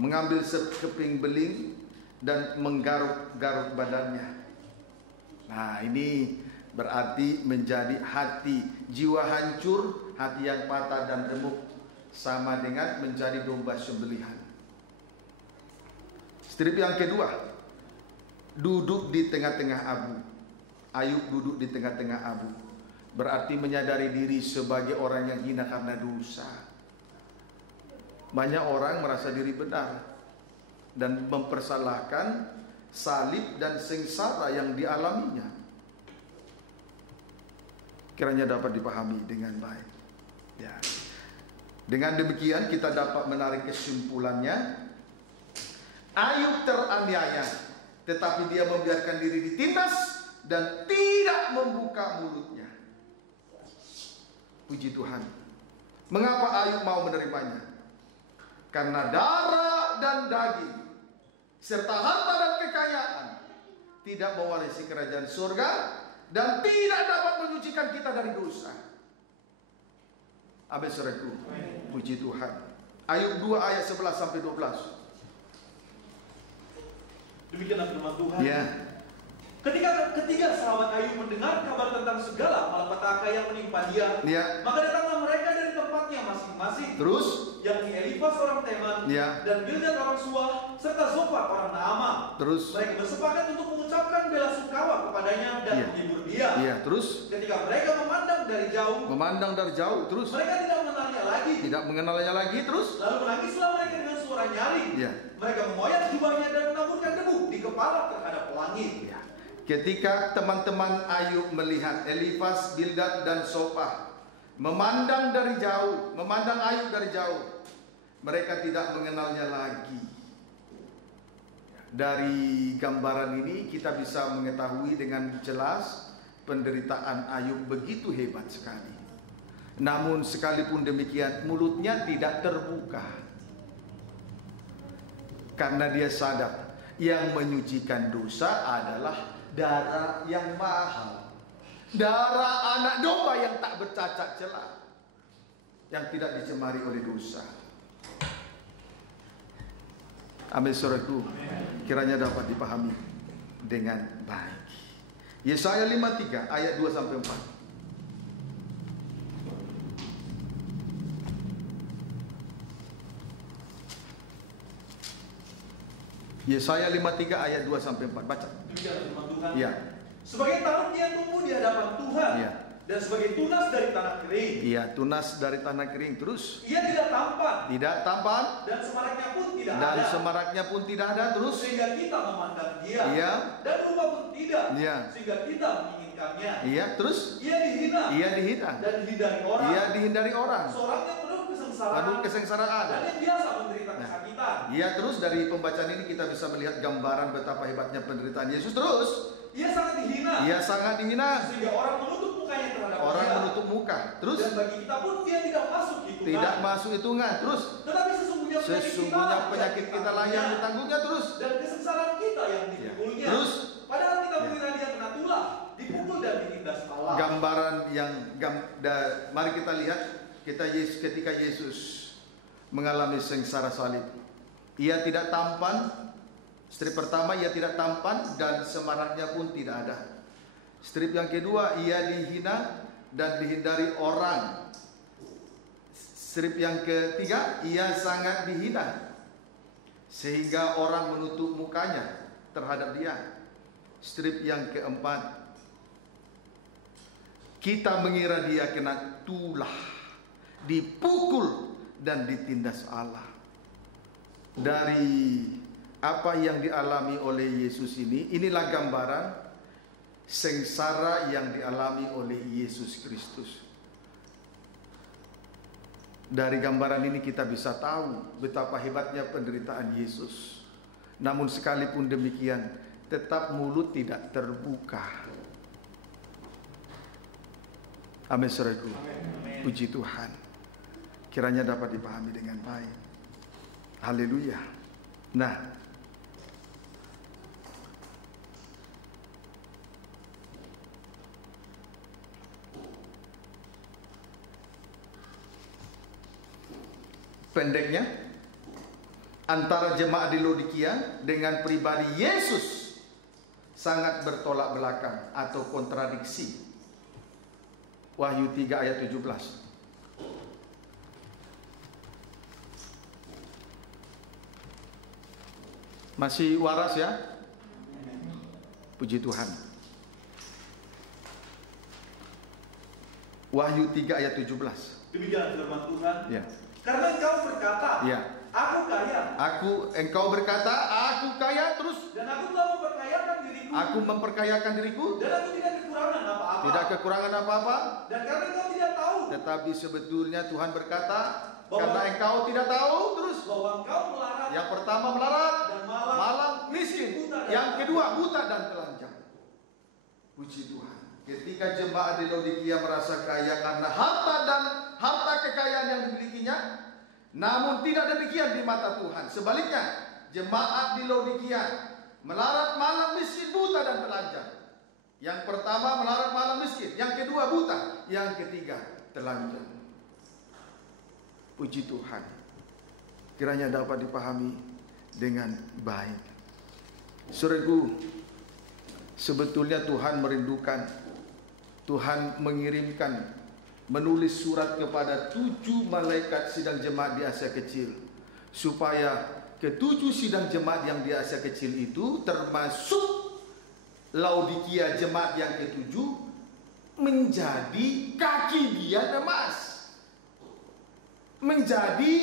mengambil sekeping beling dan menggaruk-garuk badannya. Ini berarti menjadi hati, jiwa hancur, hati yang patah dan remuk, sama dengan menjadi domba sembelihan. Strip yang kedua, duduk di tengah-tengah abu. Ayub duduk di tengah-tengah abu, berarti menyadari diri sebagai orang yang hina karena dosa. Banyak orang merasa diri benar dan mempersalahkan salib dan sengsara yang dialaminya. Kiranya dapat dipahami dengan baik. Ya. Dengan demikian kita dapat menarik kesimpulannya, Ayub teraniaya, tetapi dia membiarkan diri ditindas dan tidak membuka mulutnya. Puji Tuhan. Mengapa Ayub mau menerimanya? Karena darah dan daging serta harta dan kekayaan tidak mewarisi kerajaan surga dan tidak dapat menyucikan kita dari dosa. Amin, saudaraku. Puji Tuhan. Ayub 2 ayat 11 sampai 12. Demikianlah firman Tuhan. Ya. Ketika sahabat Ayub mendengar kabar tentang segala malapetaka yang menimpa dia, maka datanglah mereka dari tempatnya masing-masing. Terus, yakni Elifas orang Teman, dan Bildad orang Suah, serta Zofar orang Naamah. Terus, mereka bersepakat untuk mengucapkan bela sungkawa kepadanya dan menghibur dia. Terus, ketika mereka memandang dari jauh, terus mereka tidak mengenalnya lagi, terus lalu menangislah mereka dengan suara nyaring. Mereka memoyang jubahnya dan menaburkan debu di kepala terhadap langit. Ketika teman-teman Ayub melihat Elifas, Bildad dan Zofar memandang Ayub dari jauh, mereka tidak mengenalnya lagi. Dari gambaran ini kita bisa mengetahui dengan jelas penderitaan Ayub begitu hebat sekali. Namun sekalipun demikian, mulutnya tidak terbuka, karena dia sadar yang menyucikan dosa adalah darah yang mahal, darah anak domba yang tak bercacat celah, yang tidak dicemari oleh dosa. Amin, saudaraku. Kiranya dapat dipahami dengan baik. Yesaya 53 ayat 2 sampai 4. Yesaya 53 ayat 2 sampai 4. Baca. Demikianlah firman Tuhan. Ya. Sebagai taruk yang tumbuh di hadapan Tuhan. Ya. Dan sebagai tunas dari tanah kering. Iya, tunas dari tanah kering. Terus. Ia tidak tampan. Tidak tampan. Dan semaraknya pun tidak ada. Dan semaraknya pun tidak ada. Terus. Sehingga kita memandang dia. Iya. Dan rupa pun tidak. Iya. Sehingga kita menginginkannya. Iya. Terus. Ia dihina. Ia dihina. Dan dihindari orang. Ia dihindari orang. Seorang yang penuh kesengsaraan. Penuh kesengsaraan. Dan yang biasa menderita kesakitan. Iya. Terus dari pembacaan ini kita bisa melihat gambaran betapa hebatnya penderitaan Yesus. Terus. Ia sangat dihina. Ia sangat dihina. Sehingga orang menutup mukanya terhadap dia. Orang menutup muka berkah. Terus? Dan bagi kita pun dia tidak masuk hitungan. Tidak masuk hitungan. Terus? Tetapi sesungguhnya penyakit kita lah yang ditanggungnya. Terus? Dan kesengsaraan kita yang dipikulnya. Terus? Padahal kita mengira dia kena tulah, dipukul dan ditindas Allah. Gambaran yang mari kita lihat ketika Yesus mengalami sengsara salib. Ia tidak tampan. Strip pertama, ia tidak tampan dan semaraknya pun tidak ada. Strip yang kedua, ia dihina dan dihindari orang. Strip yang ketiga, ia sangat dihina sehingga orang menutup mukanya terhadap dia. Strip yang keempat, kita mengira dia kena tulah, dipukul dan ditindas Allah. Dari apa yang dialami oleh Yesus inilah gambaran sengsara yang dialami oleh Yesus Kristus. Dari gambaran ini kita bisa tahu betapa hebatnya penderitaan Yesus. Namun sekalipun demikian, tetap mulut tidak terbuka. Amin, saudaraku. Puji Tuhan. Kiranya dapat dipahami dengan baik. Haleluya. Nah, pendeknya, antara jemaat di Laodikia dengan pribadi Yesus sangat bertolak belakang atau kontradiksi. Wahyu 3 ayat 17. Masih waras ya? Puji Tuhan. Wahyu 3 ayat 17. Demikian firman Tuhan. Ya. Karena engkau berkata, ya, aku kaya. Engkau berkata, aku kaya, terus? Dan aku telah memperkayakan diriku. Aku memperkayakan diriku. Dan aku tidak kekurangan apa-apa. Tidak kekurangan apa-apa. Dan karena engkau tidak tahu. Tetapi sebetulnya Tuhan berkata, karena engkau tidak tahu, terus? Bahwa engkau melarat. Yang pertama melarat. Dan malam miskin. Yang kedua buta dan telanjang. Puji Tuhan. Ketika jemaat di Laodikia merasa kaya karena harta kekayaan yang dimilikinya, namun tidak demikian di mata Tuhan. Sebaliknya, jemaat di Laodikia melarat, malam, miskin, buta dan telanjang. Yang pertama melarat, malam, miskin. Yang kedua buta. Yang ketiga telanjang. Puji Tuhan. Kiranya dapat dipahami dengan baik. Saudaraku, sebetulnya Tuhan merindukan, Tuhan mengirimkan, menulis surat kepada 7 malaikat sidang jemaat di Asia Kecil, supaya ke-7 sidang jemaat yang di Asia Kecil itu, termasuk Laodikia jemaat yang ke-7, menjadi kaki dia emas, menjadi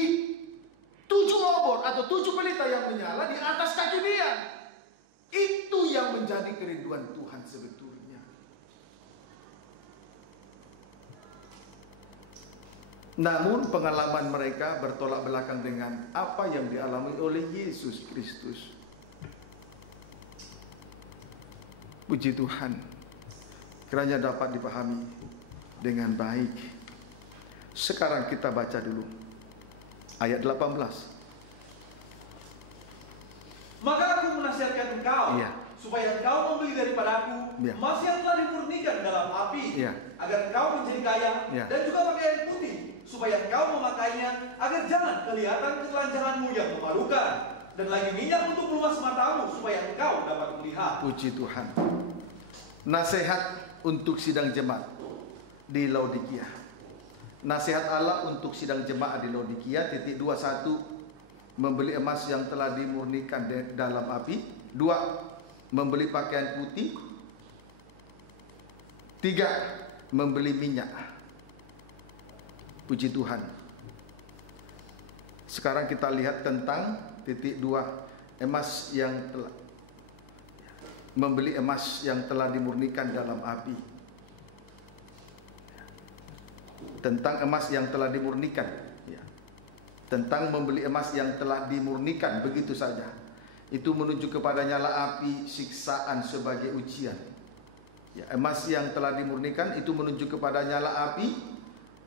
7 obor atau 7 pelita yang menyala di atas kaki dia. Itu yang menjadi kerinduan Tuhan sebetulnya. Namun pengalaman mereka bertolak belakang dengan apa yang dialami oleh Yesus Kristus. Puji Tuhan. Kiranya dapat dipahami dengan baik. Sekarang kita baca dulu ayat 18. Maka aku menasihatkan engkau, supaya engkau membeli daripadaku emas yang telah dimurnikan dalam api, agar engkau menjadi kaya, dan juga pakaian putih, supaya engkau memakainya, agar jangan kelihatan ketelanjanganmu yang memalukan, dan lagi minyak untuk pelumas matamu, supaya engkau dapat melihat. Puji Tuhan. Nasihat untuk sidang jemaat di Laodikia. Nasihat Allah untuk sidang jemaat di Laodikia. Titik 21, membeli emas yang telah dimurnikan dalam api. 2, membeli pakaian putih. 3, membeli minyak. Puji Tuhan. Sekarang kita lihat tentang titik 2, emas yang telah, membeli emas yang telah dimurnikan dalam api. Tentang emas yang telah dimurnikan, tentang membeli emas yang telah dimurnikan, begitu saja. Itu menuju kepada nyala api siksaan sebagai ujian. Emas yang telah dimurnikan itu menuju kepada nyala api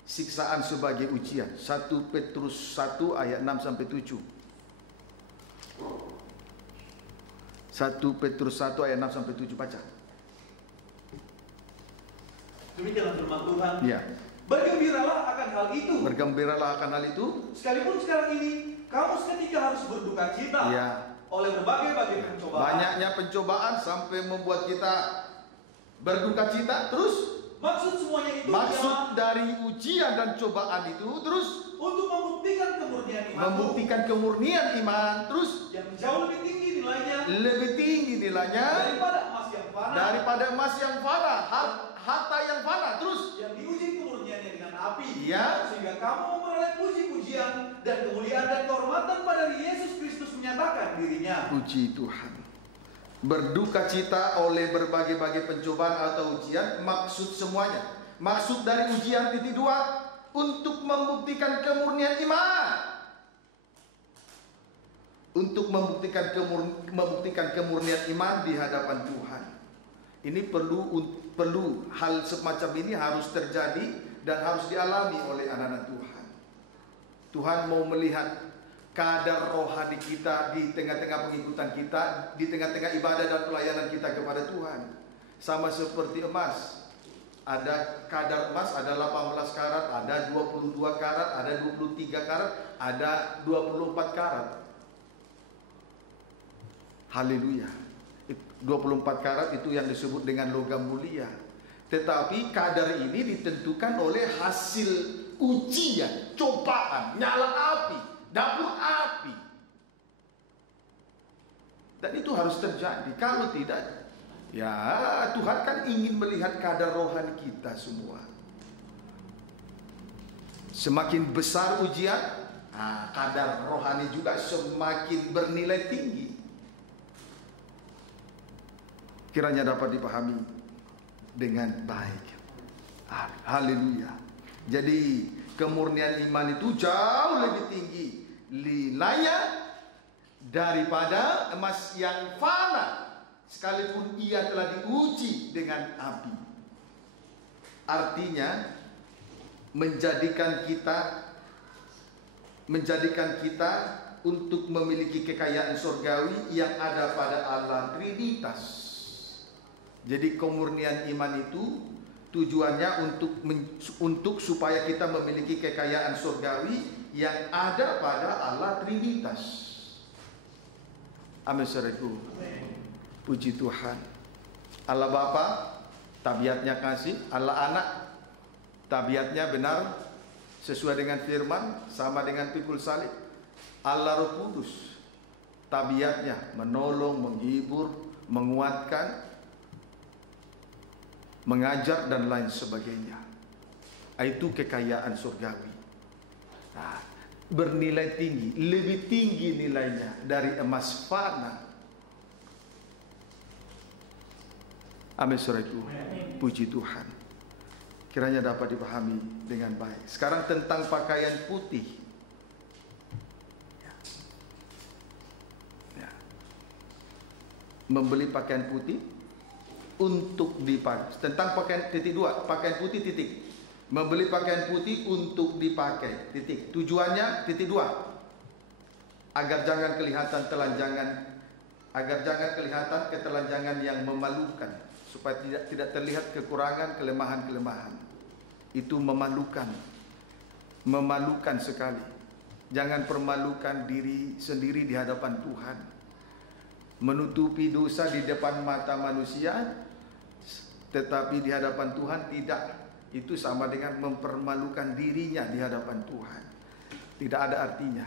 siksaan sebagai ujian. 1 Petrus 1 ayat 6 sampai 7. 1 Petrus 1 ayat 6 sampai 7, baca. Demikianlah firman Tuhan. Ya. Bergembiralah akan hal itu. Bergembiralah akan hal itu. Sekalipun sekarang ini kamu seketika harus berduka cita. Ya. Oleh berbagai pencobaan. Banyaknya pencobaan sampai membuat kita berduka cita. Terus maksud semuanya itu dari ujian dan cobaan itu terus untuk membuktikan kemurnian iman. Membuktikan kemurnian iman. Terus yang jauh lebih tinggi nilainya. Lebih tinggi nilainya daripada emas yang fana. Daripada emas yang fana, harta yang fana. Terus yang diuji kemurniannya dengan api. Ya. Sehingga kamu memperoleh puji-pujian dan kemuliaan dan kehormatan pada Yesus Kristus menyatakan dirinya. Puji Tuhan. Berduka cita oleh berbagai-bagai pencobaan atau ujian, maksud semuanya. Maksud dari ujian titik 2 untuk membuktikan kemurnian iman. Untuk membuktikan kemurnian iman di hadapan Tuhan. Ini perlu hal semacam ini harus terjadi dan harus dialami oleh anak-anak Tuhan. Tuhan mau melihat kadar rohani kita di tengah-tengah pengikutan kita, di tengah-tengah ibadah dan pelayanan kita kepada Tuhan. Sama seperti emas. Ada kadar emas, ada 18 karat, ada 22 karat, ada 23 karat, ada 24 karat. Haleluya. 24 karat itu yang disebut dengan logam mulia. Tetapi kadar ini ditentukan oleh hasil ujian, cobaan, nyala api, dapur api. Dan itu harus terjadi. Kalau tidak, ya Tuhan kan ingin melihat kadar rohani kita semua. Semakin besar ujian, kadar rohani juga semakin bernilai tinggi. Kiranya dapat dipahami dengan baik. Haleluya. Jadi kemurnian iman itu jauh lebih tinggi nilainya daripada emas yang fana, sekalipun ia telah diuji dengan api. Artinya menjadikan kita untuk memiliki kekayaan surgawi yang ada pada Allah Trinitas. Jadi kemurnian iman itu tujuannya untuk supaya kita memiliki kekayaan surgawi yang ada pada Allah Trinitas. Amin saudaraku. Puji Tuhan. Allah Bapa tabiatnya kasih, Allah Anak tabiatnya benar sesuai dengan firman, sama dengan pikul salib. Allah Roh Kudus tabiatnya menolong, menghibur, menguatkan, mengajar dan lain sebagainya. Itu kekayaan surgawi. Bernilai tinggi, lebih tinggi nilainya dari emas fana. Amin saudaraku. Puji Tuhan. Kiranya dapat dipahami dengan baik. Sekarang tentang pakaian putih. Membeli pakaian putih untuk dipakai. Tentang pakaian titik 2, pakaian putih titik. Membeli pakaian putih untuk dipakai titik. Tujuannya titik 2. Agar jangan kelihatan ketelanjangan yang memalukan, supaya tidak terlihat kekurangan, kelemahan-kelemahan. Itu memalukan. Memalukan sekali. Jangan permalukan diri sendiri di hadapan Tuhan. Menutupi dosa di depan mata manusia, tetapi di hadapan Tuhan tidak. Itu sama dengan mempermalukan dirinya di hadapan Tuhan. Tidak ada artinya.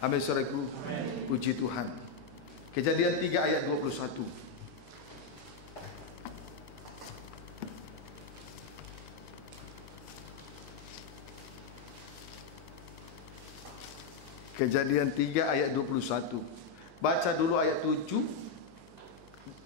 Amin saudaraku. Puji Tuhan. Kejadian 3 ayat 21. Kejadian 3 ayat 21. Baca dulu ayat 7,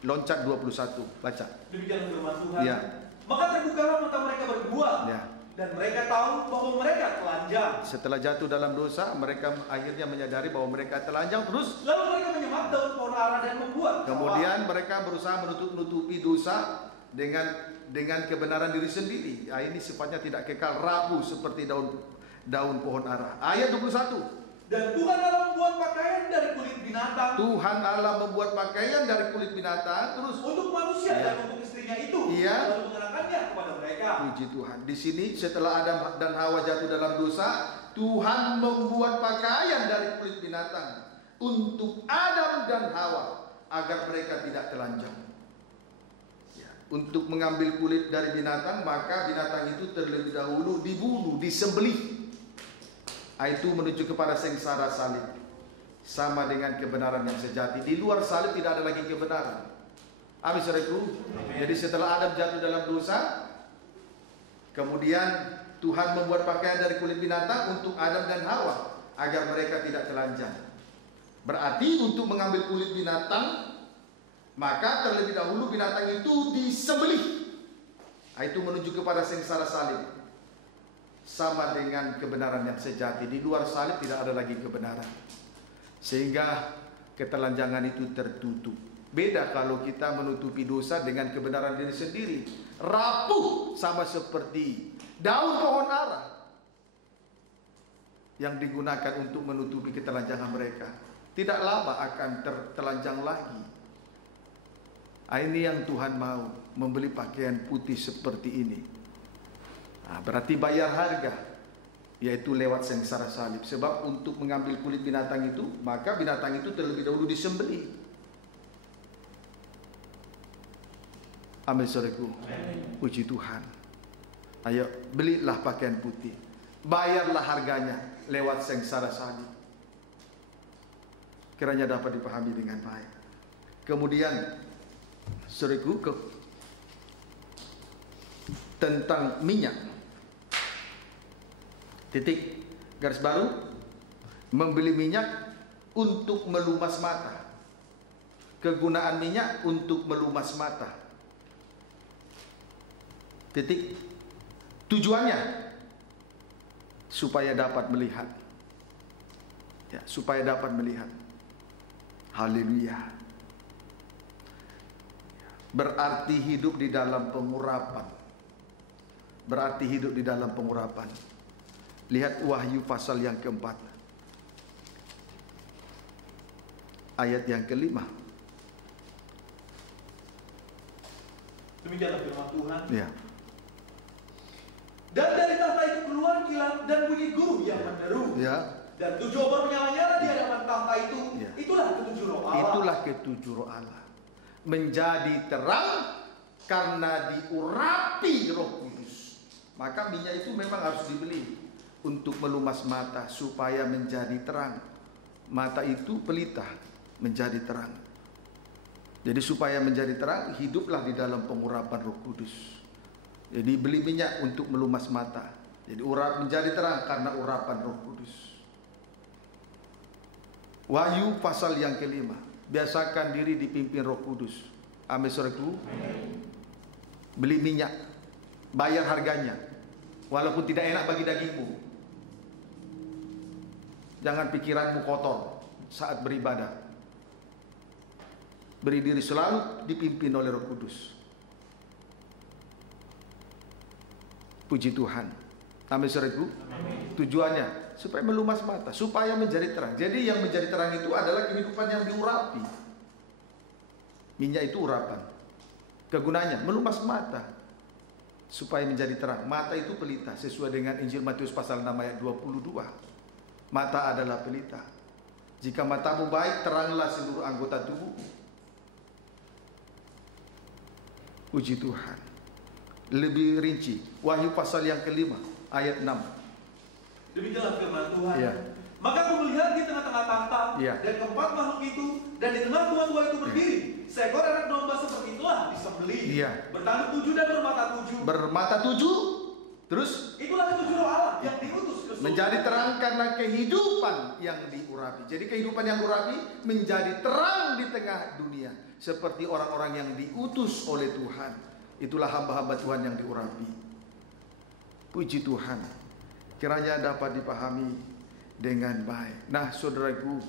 loncat 21, baca. Demikian firman Tuhan. Ya. Maka terbukalah mata mereka berdua, ya. Dan mereka tahu bahwa mereka telanjang. Setelah jatuh dalam dosa, mereka akhirnya menyadari bahwa mereka telanjang. Terus lalu mereka menyemat daun pohon ara dan membuat kemudian mereka berusaha menutupi dosa dengan dengan kebenaran diri sendiri. Ini sifatnya tidak kekal, rapuh seperti daun pohon ara. Ayat 21. Dan Tuhan Allah membuat pakaian dari kulit binatang. Tuhan Allah membuat pakaian dari kulit binatang, terus untuk manusia dan untuk istrinya itu, lalu mengenakannya kepada mereka. Puji Tuhan. Di sini setelah Adam dan Hawa jatuh dalam dosa, Tuhan membuat pakaian dari kulit binatang untuk Adam dan Hawa agar mereka tidak telanjang. Untuk mengambil kulit dari binatang, maka binatang itu terlebih dahulu dibunuh, disembelih. Itu menuju kepada sengsara salib, sama dengan kebenaran yang sejati. Di luar salib tidak ada lagi kebenaran. Amin, saudaraku. Jadi setelah Adam jatuh dalam dosa, kemudian Tuhan membuat pakaian dari kulit binatang untuk Adam dan Hawa agar mereka tidak telanjang. Berarti untuk mengambil kulit binatang, maka terlebih dahulu binatang itu disembelih. Itu menuju kepada sengsara salib, sama dengan kebenaran yang sejati. Di luar salib tidak ada lagi kebenaran, sehingga ketelanjangan itu tertutup. Beda kalau kita menutupi dosa dengan kebenaran diri sendiri, rapuh sama seperti daun pohon ara yang digunakan untuk menutupi ketelanjangan mereka. Tidak lama akan tertelanjang lagi. Ini yang Tuhan mau, membeli pakaian putih seperti ini. Berarti bayar harga, yaitu lewat sengsara salib. Sebab untuk mengambil kulit binatang itu, maka binatang itu terlebih dahulu disembelih. Amin, saudaraku. Puji Tuhan. Ayo, belilah pakaian putih, bayarlah harganya lewat sengsara salib. Kiranya dapat dipahami dengan baik. Kemudian, saudaraku, tentang minyak. Titik, garis baru, membeli minyak untuk melumas mata. Kegunaan minyak untuk melumas mata. Titik, tujuannya supaya dapat melihat. Supaya dapat melihat. Haleluya. Berarti hidup di dalam pengurapan. Berarti hidup di dalam pengurapan. Lihat Wahyu pasal yang keempat, ayat yang kelima. Demikianlah firman Tuhan. Ya. Dan dari tahta itu keluar kilat dan bunyi guru yang menderu. Ya. Dan 7 obor menyala-nyala di hadapan tahta itu. Ya. Itulah ketujuh roh Allah. Itulah ketujuh roh Allah. Menjadi terang karena diurapi Roh Kudus. Maka minyak itu memang harus dibeli untuk melumas mata supaya menjadi terang. Mata itu pelita, menjadi terang. Jadi supaya menjadi terang, hiduplah di dalam pengurapan Roh Kudus. Jadi beli minyak untuk melumas mata. Jadi menjadi terang karena urapan Roh Kudus. Wahyu pasal yang kelima, biasakan diri dipimpin Roh Kudus. Amin, saudaraku. Beli minyak, bayar harganya, walaupun tidak enak bagi dagingmu. Jangan pikiranmu kotor saat beribadah. Beri diri selalu dipimpin oleh Roh Kudus. Puji Tuhan. Amin, saudaraku. Tujuannya supaya melumas mata, supaya menjadi terang. Jadi yang menjadi terang itu adalah kehidupan yang diurapi. Minyak itu urapan. Kegunaannya melumas mata supaya menjadi terang. Mata itu pelita sesuai dengan Injil Matius pasal 6 ayat 22. Mata adalah pelita. Jika matamu baik, teranglah seluruh anggota tubuhmu. Puji Tuhan. Lebih rinci, Wahyu pasal yang kelima ayat 6. Demikianlah firman Tuhan. Ya. Maka aku melihat di tengah-tengah tahta dan keempat makhluk itu, dan di tengah tua-tua itu berdiri seekor anak domba seperti itulah disembelih. Bertanduk 7 dan bermata 7. Bermata 7. Terus itulah ketujuh roh Allah yang diutus ke menjadi terang karena kehidupan yang diurapi. Jadi kehidupan yang diurapi menjadi terang di tengah dunia, seperti orang-orang yang diutus oleh Tuhan. Itulah hamba-hamba Tuhan yang diurapi. Puji Tuhan. Kiranya dapat dipahami dengan baik. Nah, saudaraku,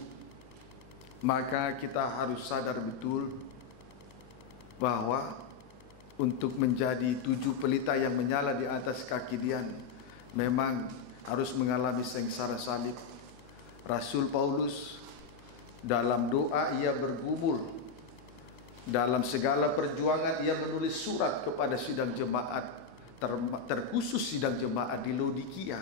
maka kita harus sadar betul bahwa untuk menjadi 7 pelita yang menyala di atas kaki Dian, memang harus mengalami sengsara salib. Rasul Paulus dalam doa ia bergumul, dalam segala perjuangan ia menulis surat kepada sidang jemaat, terkhusus sidang jemaat di Laodikia.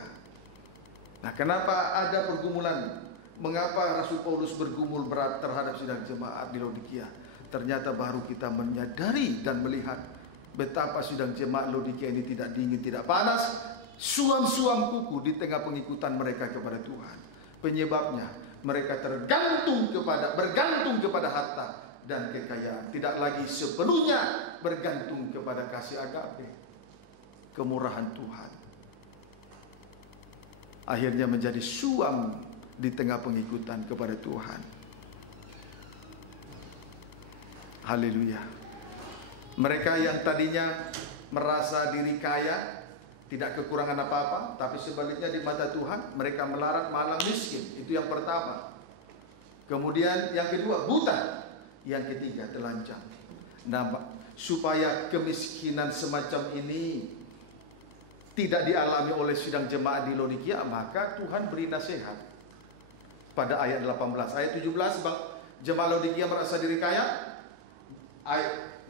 Nah, kenapa ada pergumulan? Mengapa Rasul Paulus bergumul berat terhadap sidang jemaat di Laodikia? Ternyata baru kita menyadari dan melihat betapa sidang jemaat Laodikia ini tidak dingin, tidak panas, suam-suam kuku di tengah pengikutan mereka kepada Tuhan. Penyebabnya mereka bergantung kepada harta dan kekayaan, tidak lagi sepenuhnya bergantung kepada kasih agape, kemurahan Tuhan. Akhirnya menjadi suam di tengah pengikutan kepada Tuhan. Haleluya. Mereka yang tadinya merasa diri kaya, tidak kekurangan apa-apa, tapi sebaliknya di mata Tuhan mereka melarat malang miskin. Itu yang pertama. Kemudian yang kedua buta, yang ketiga telanjang. Nah, supaya kemiskinan semacam ini tidak dialami oleh sidang jemaat di Laodikia, maka Tuhan beri nasihat pada ayat 18. Ayat 17, jemaat Laodikia merasa diri kaya,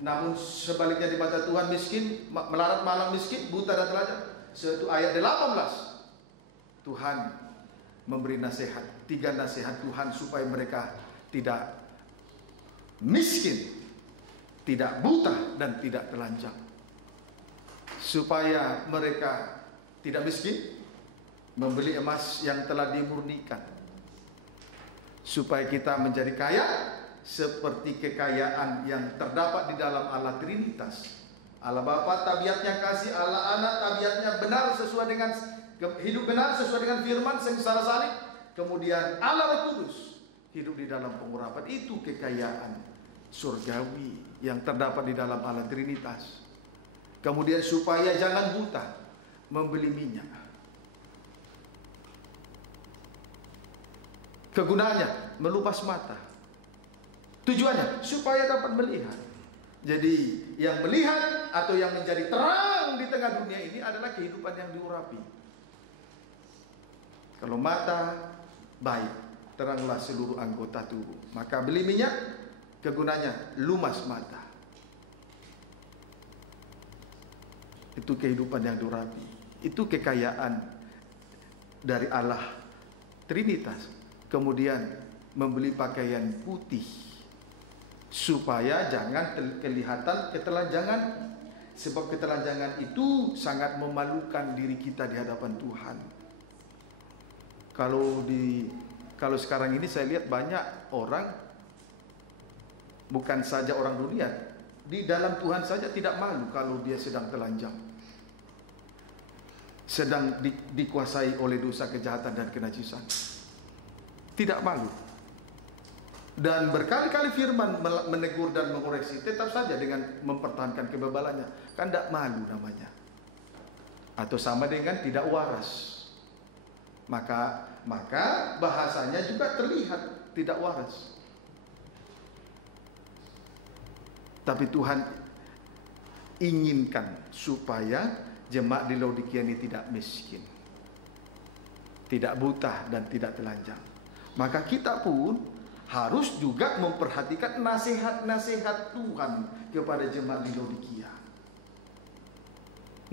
namun sebaliknya di mata Tuhan miskin, melarat malang miskin, buta dan telanjang. Suatu ayat 18, Tuhan memberi nasihat, 3 nasihat Tuhan supaya mereka tidak miskin, tidak buta dan tidak telanjang. Supaya mereka tidak miskin, membeli emas yang telah dimurnikan. Supaya kita menjadi kaya seperti kekayaan yang terdapat di dalam Allah Trinitas. Allah Bapa tabiatnya kasih, Allah Anak tabiatnya benar sesuai dengan hidup benar sesuai dengan firman sengsara salib. Kemudian Allah Roh Kudus hidup di dalam pengurapan. Itu kekayaan surgawi yang terdapat di dalam Allah Trinitas. Kemudian supaya jangan buta, membeli minyak. Kegunaannya melupas mata. Tujuannya supaya dapat melihat. Jadi yang melihat atau yang menjadi terang di tengah dunia ini adalah kehidupan yang diurapi. Kalau mata baik, teranglah seluruh anggota tubuh. Maka beli minyak, kegunaannya lumas mata. Itu kehidupan yang diurapi. Itu kekayaan dari Allah Trinitas. Kemudian membeli pakaian putih supaya jangan kelihatan ketelanjangan, sebab ketelanjangan itu sangat memalukan diri kita di hadapan Tuhan. Kalau sekarang ini saya lihat banyak orang, bukan saja orang dunia, di dalam Tuhan saja tidak malu kalau dia sedang telanjang, sedang dikuasai oleh dosa kejahatan dan kenajisan. Tidak malu. Dan berkali-kali firman menegur dan mengoreksi, tetap saja dengan mempertahankan kebebalannya. Kan tidak malu namanya. Atau sama dengan tidak waras. Maka bahasanya juga terlihat tidak waras. Tapi Tuhan inginkan supaya jemaat di Laodikia ini tidak miskin, tidak buta dan tidak telanjang. Maka kita pun harus juga memperhatikan nasihat-nasihat Tuhan kepada jemaat di Laodikia.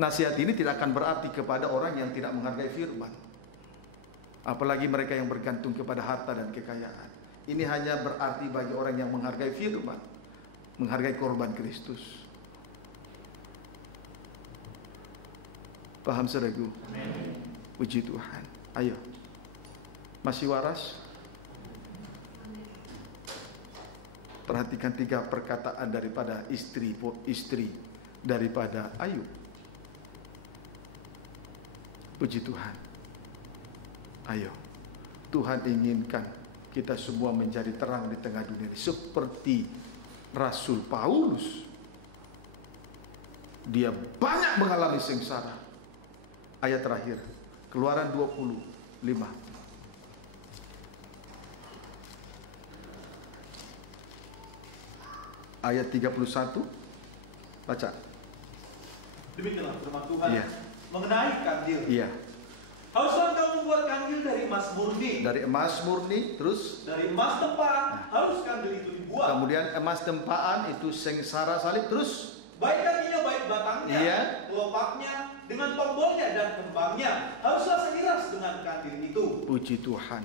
Nasihat ini tidak akan berarti kepada orang yang tidak menghargai firman, apalagi mereka yang bergantung kepada harta dan kekayaan. Ini hanya berarti bagi orang yang menghargai firman, menghargai korban Kristus. Paham saudaraku? Puji Tuhan. Ayo, masih waras? Perhatikan 3 perkataan daripada istri daripada Ayub. Puji Tuhan. Ayo, Tuhan inginkan kita semua menjadi terang di tengah dunia ini, seperti Rasul Paulus. Dia banyak mengalami sengsara. Ayat terakhir, Keluaran 25. Ayat 31, baca. Demikianlah firman Tuhan Iya. mengenai kandil. Iya. Haruslah engkau membuat kandil dari emas murni. Dari emas murni, terus Dari emas tempaan harus kandil itu dibuat. kemudian emas tempaan itu sengsara salib, terus Baik kakinya, baik batangnya, Iya. kelopaknya, dengan tombolnya dan kembangnya haruslah seiras dengan kandil itu. puji Tuhan.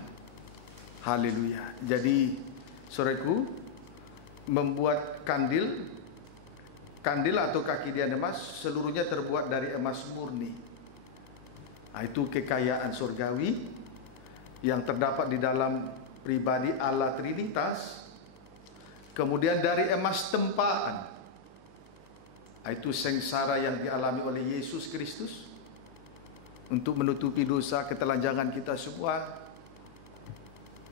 Haleluya. Jadi, saudaraku, membuat kandil atau kaki dia emas seluruhnya terbuat dari emas murni. Nah, itu kekayaan surgawi yang terdapat di dalam pribadi Allah Trinitas. Kemudian dari emas tempaan, itu sengsara yang dialami oleh Yesus Kristus untuk menutupi dosa ketelanjangan kita semua.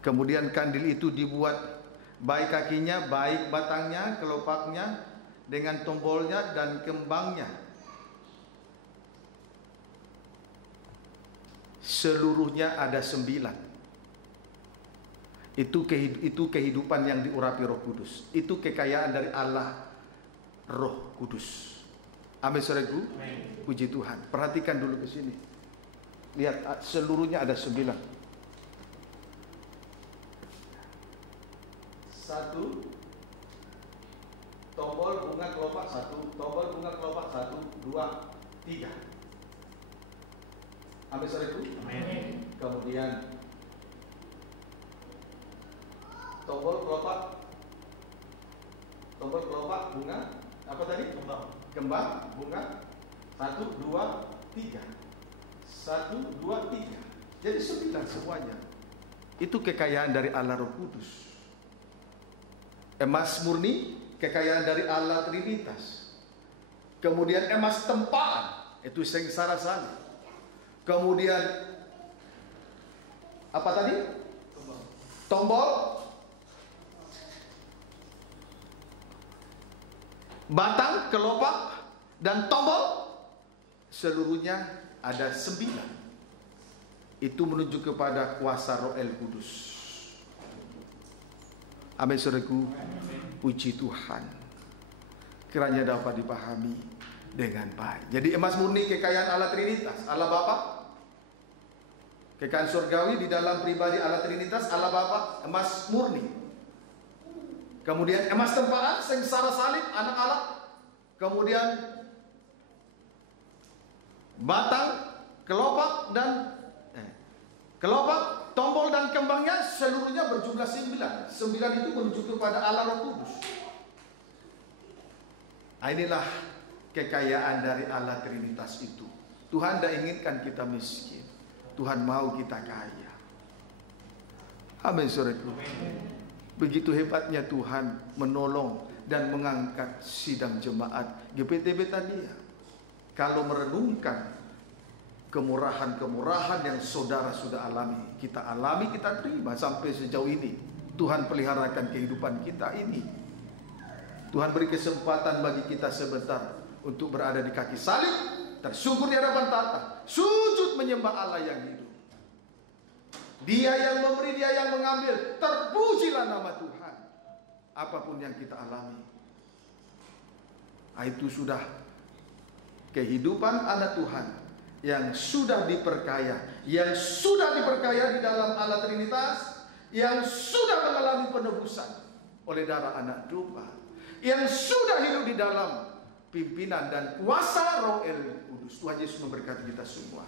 Kemudian kandil itu dibuat baik kakinya, baik batangnya, kelopaknya, dengan tombolnya dan kembangnya. Seluruhnya ada 9. Itu kehidupan yang diurapi Roh Kudus. Itu kekayaan dari Allah Roh Kudus. Amin, saudaraku. Puji Tuhan. Perhatikan dulu ke sini. Lihat, seluruhnya ada 9. 1 tombol bunga kelopak 1, tombol bunga kelopak 1, 2, 3. Amin, saudaraku. Amin. Kemudian tombol kelopak bunga apa tadi? Kembang bunga 1, 2, 3. 1, 2, 3. Jadi 9 semuanya. Itu kekayaan dari Allah Roh Kudus. Emas murni, kekayaan dari Allah Trinitas. Kemudian emas tempaan, itu sengsara salib. Kemudian apa tadi? Tombol, batang, kelopak, dan tombol. Seluruhnya ada 9. Itu menuju kepada kuasa Roh El Kudus. Amin, saudaraku. Puji Tuhan. Kiranya dapat dipahami dengan baik. Jadi emas murni kekayaan Allah Trinitas, Allah Bapa. Kekayaan surgawi di dalam pribadi Allah Trinitas, Allah Bapa, emas murni. Kemudian emas tempaan, sengsara salib, anak Allah. Kemudian batang, kelopak dan kelopak, tombol dan kembangnya seluruhnya berjumlah 9. 9 itu menuju kepada Allah Roh Kudus. Nah, inilah kekayaan dari Allah Trinitas itu. Tuhan tidak inginkan kita miskin. Tuhan mau kita kaya. Amin, saudaraku. Begitu hebatnya Tuhan menolong dan mengangkat sidang jemaat GPTB tadi. Kalau merenungkan kemurahan-kemurahan yang saudara sudah alami, kita terima sampai sejauh ini. Tuhan peliharakan kehidupan kita ini. Tuhan beri kesempatan bagi kita sebentar untuk berada di kaki salib, tersungkur di hadapan tahta, sujud menyembah Allah yang hidup. Dia yang memberi, Dia yang mengambil. Terpujilah nama Tuhan. Apapun yang kita alami, itu sudah kehidupan anak Tuhan yang sudah diperkaya, di dalam Allah Trinitas, yang sudah mengalami penebusan oleh darah anak domba, yang sudah hidup di dalam pimpinan dan kuasa Roh El Kudus. Tuhan Yesus memberkati kita semua.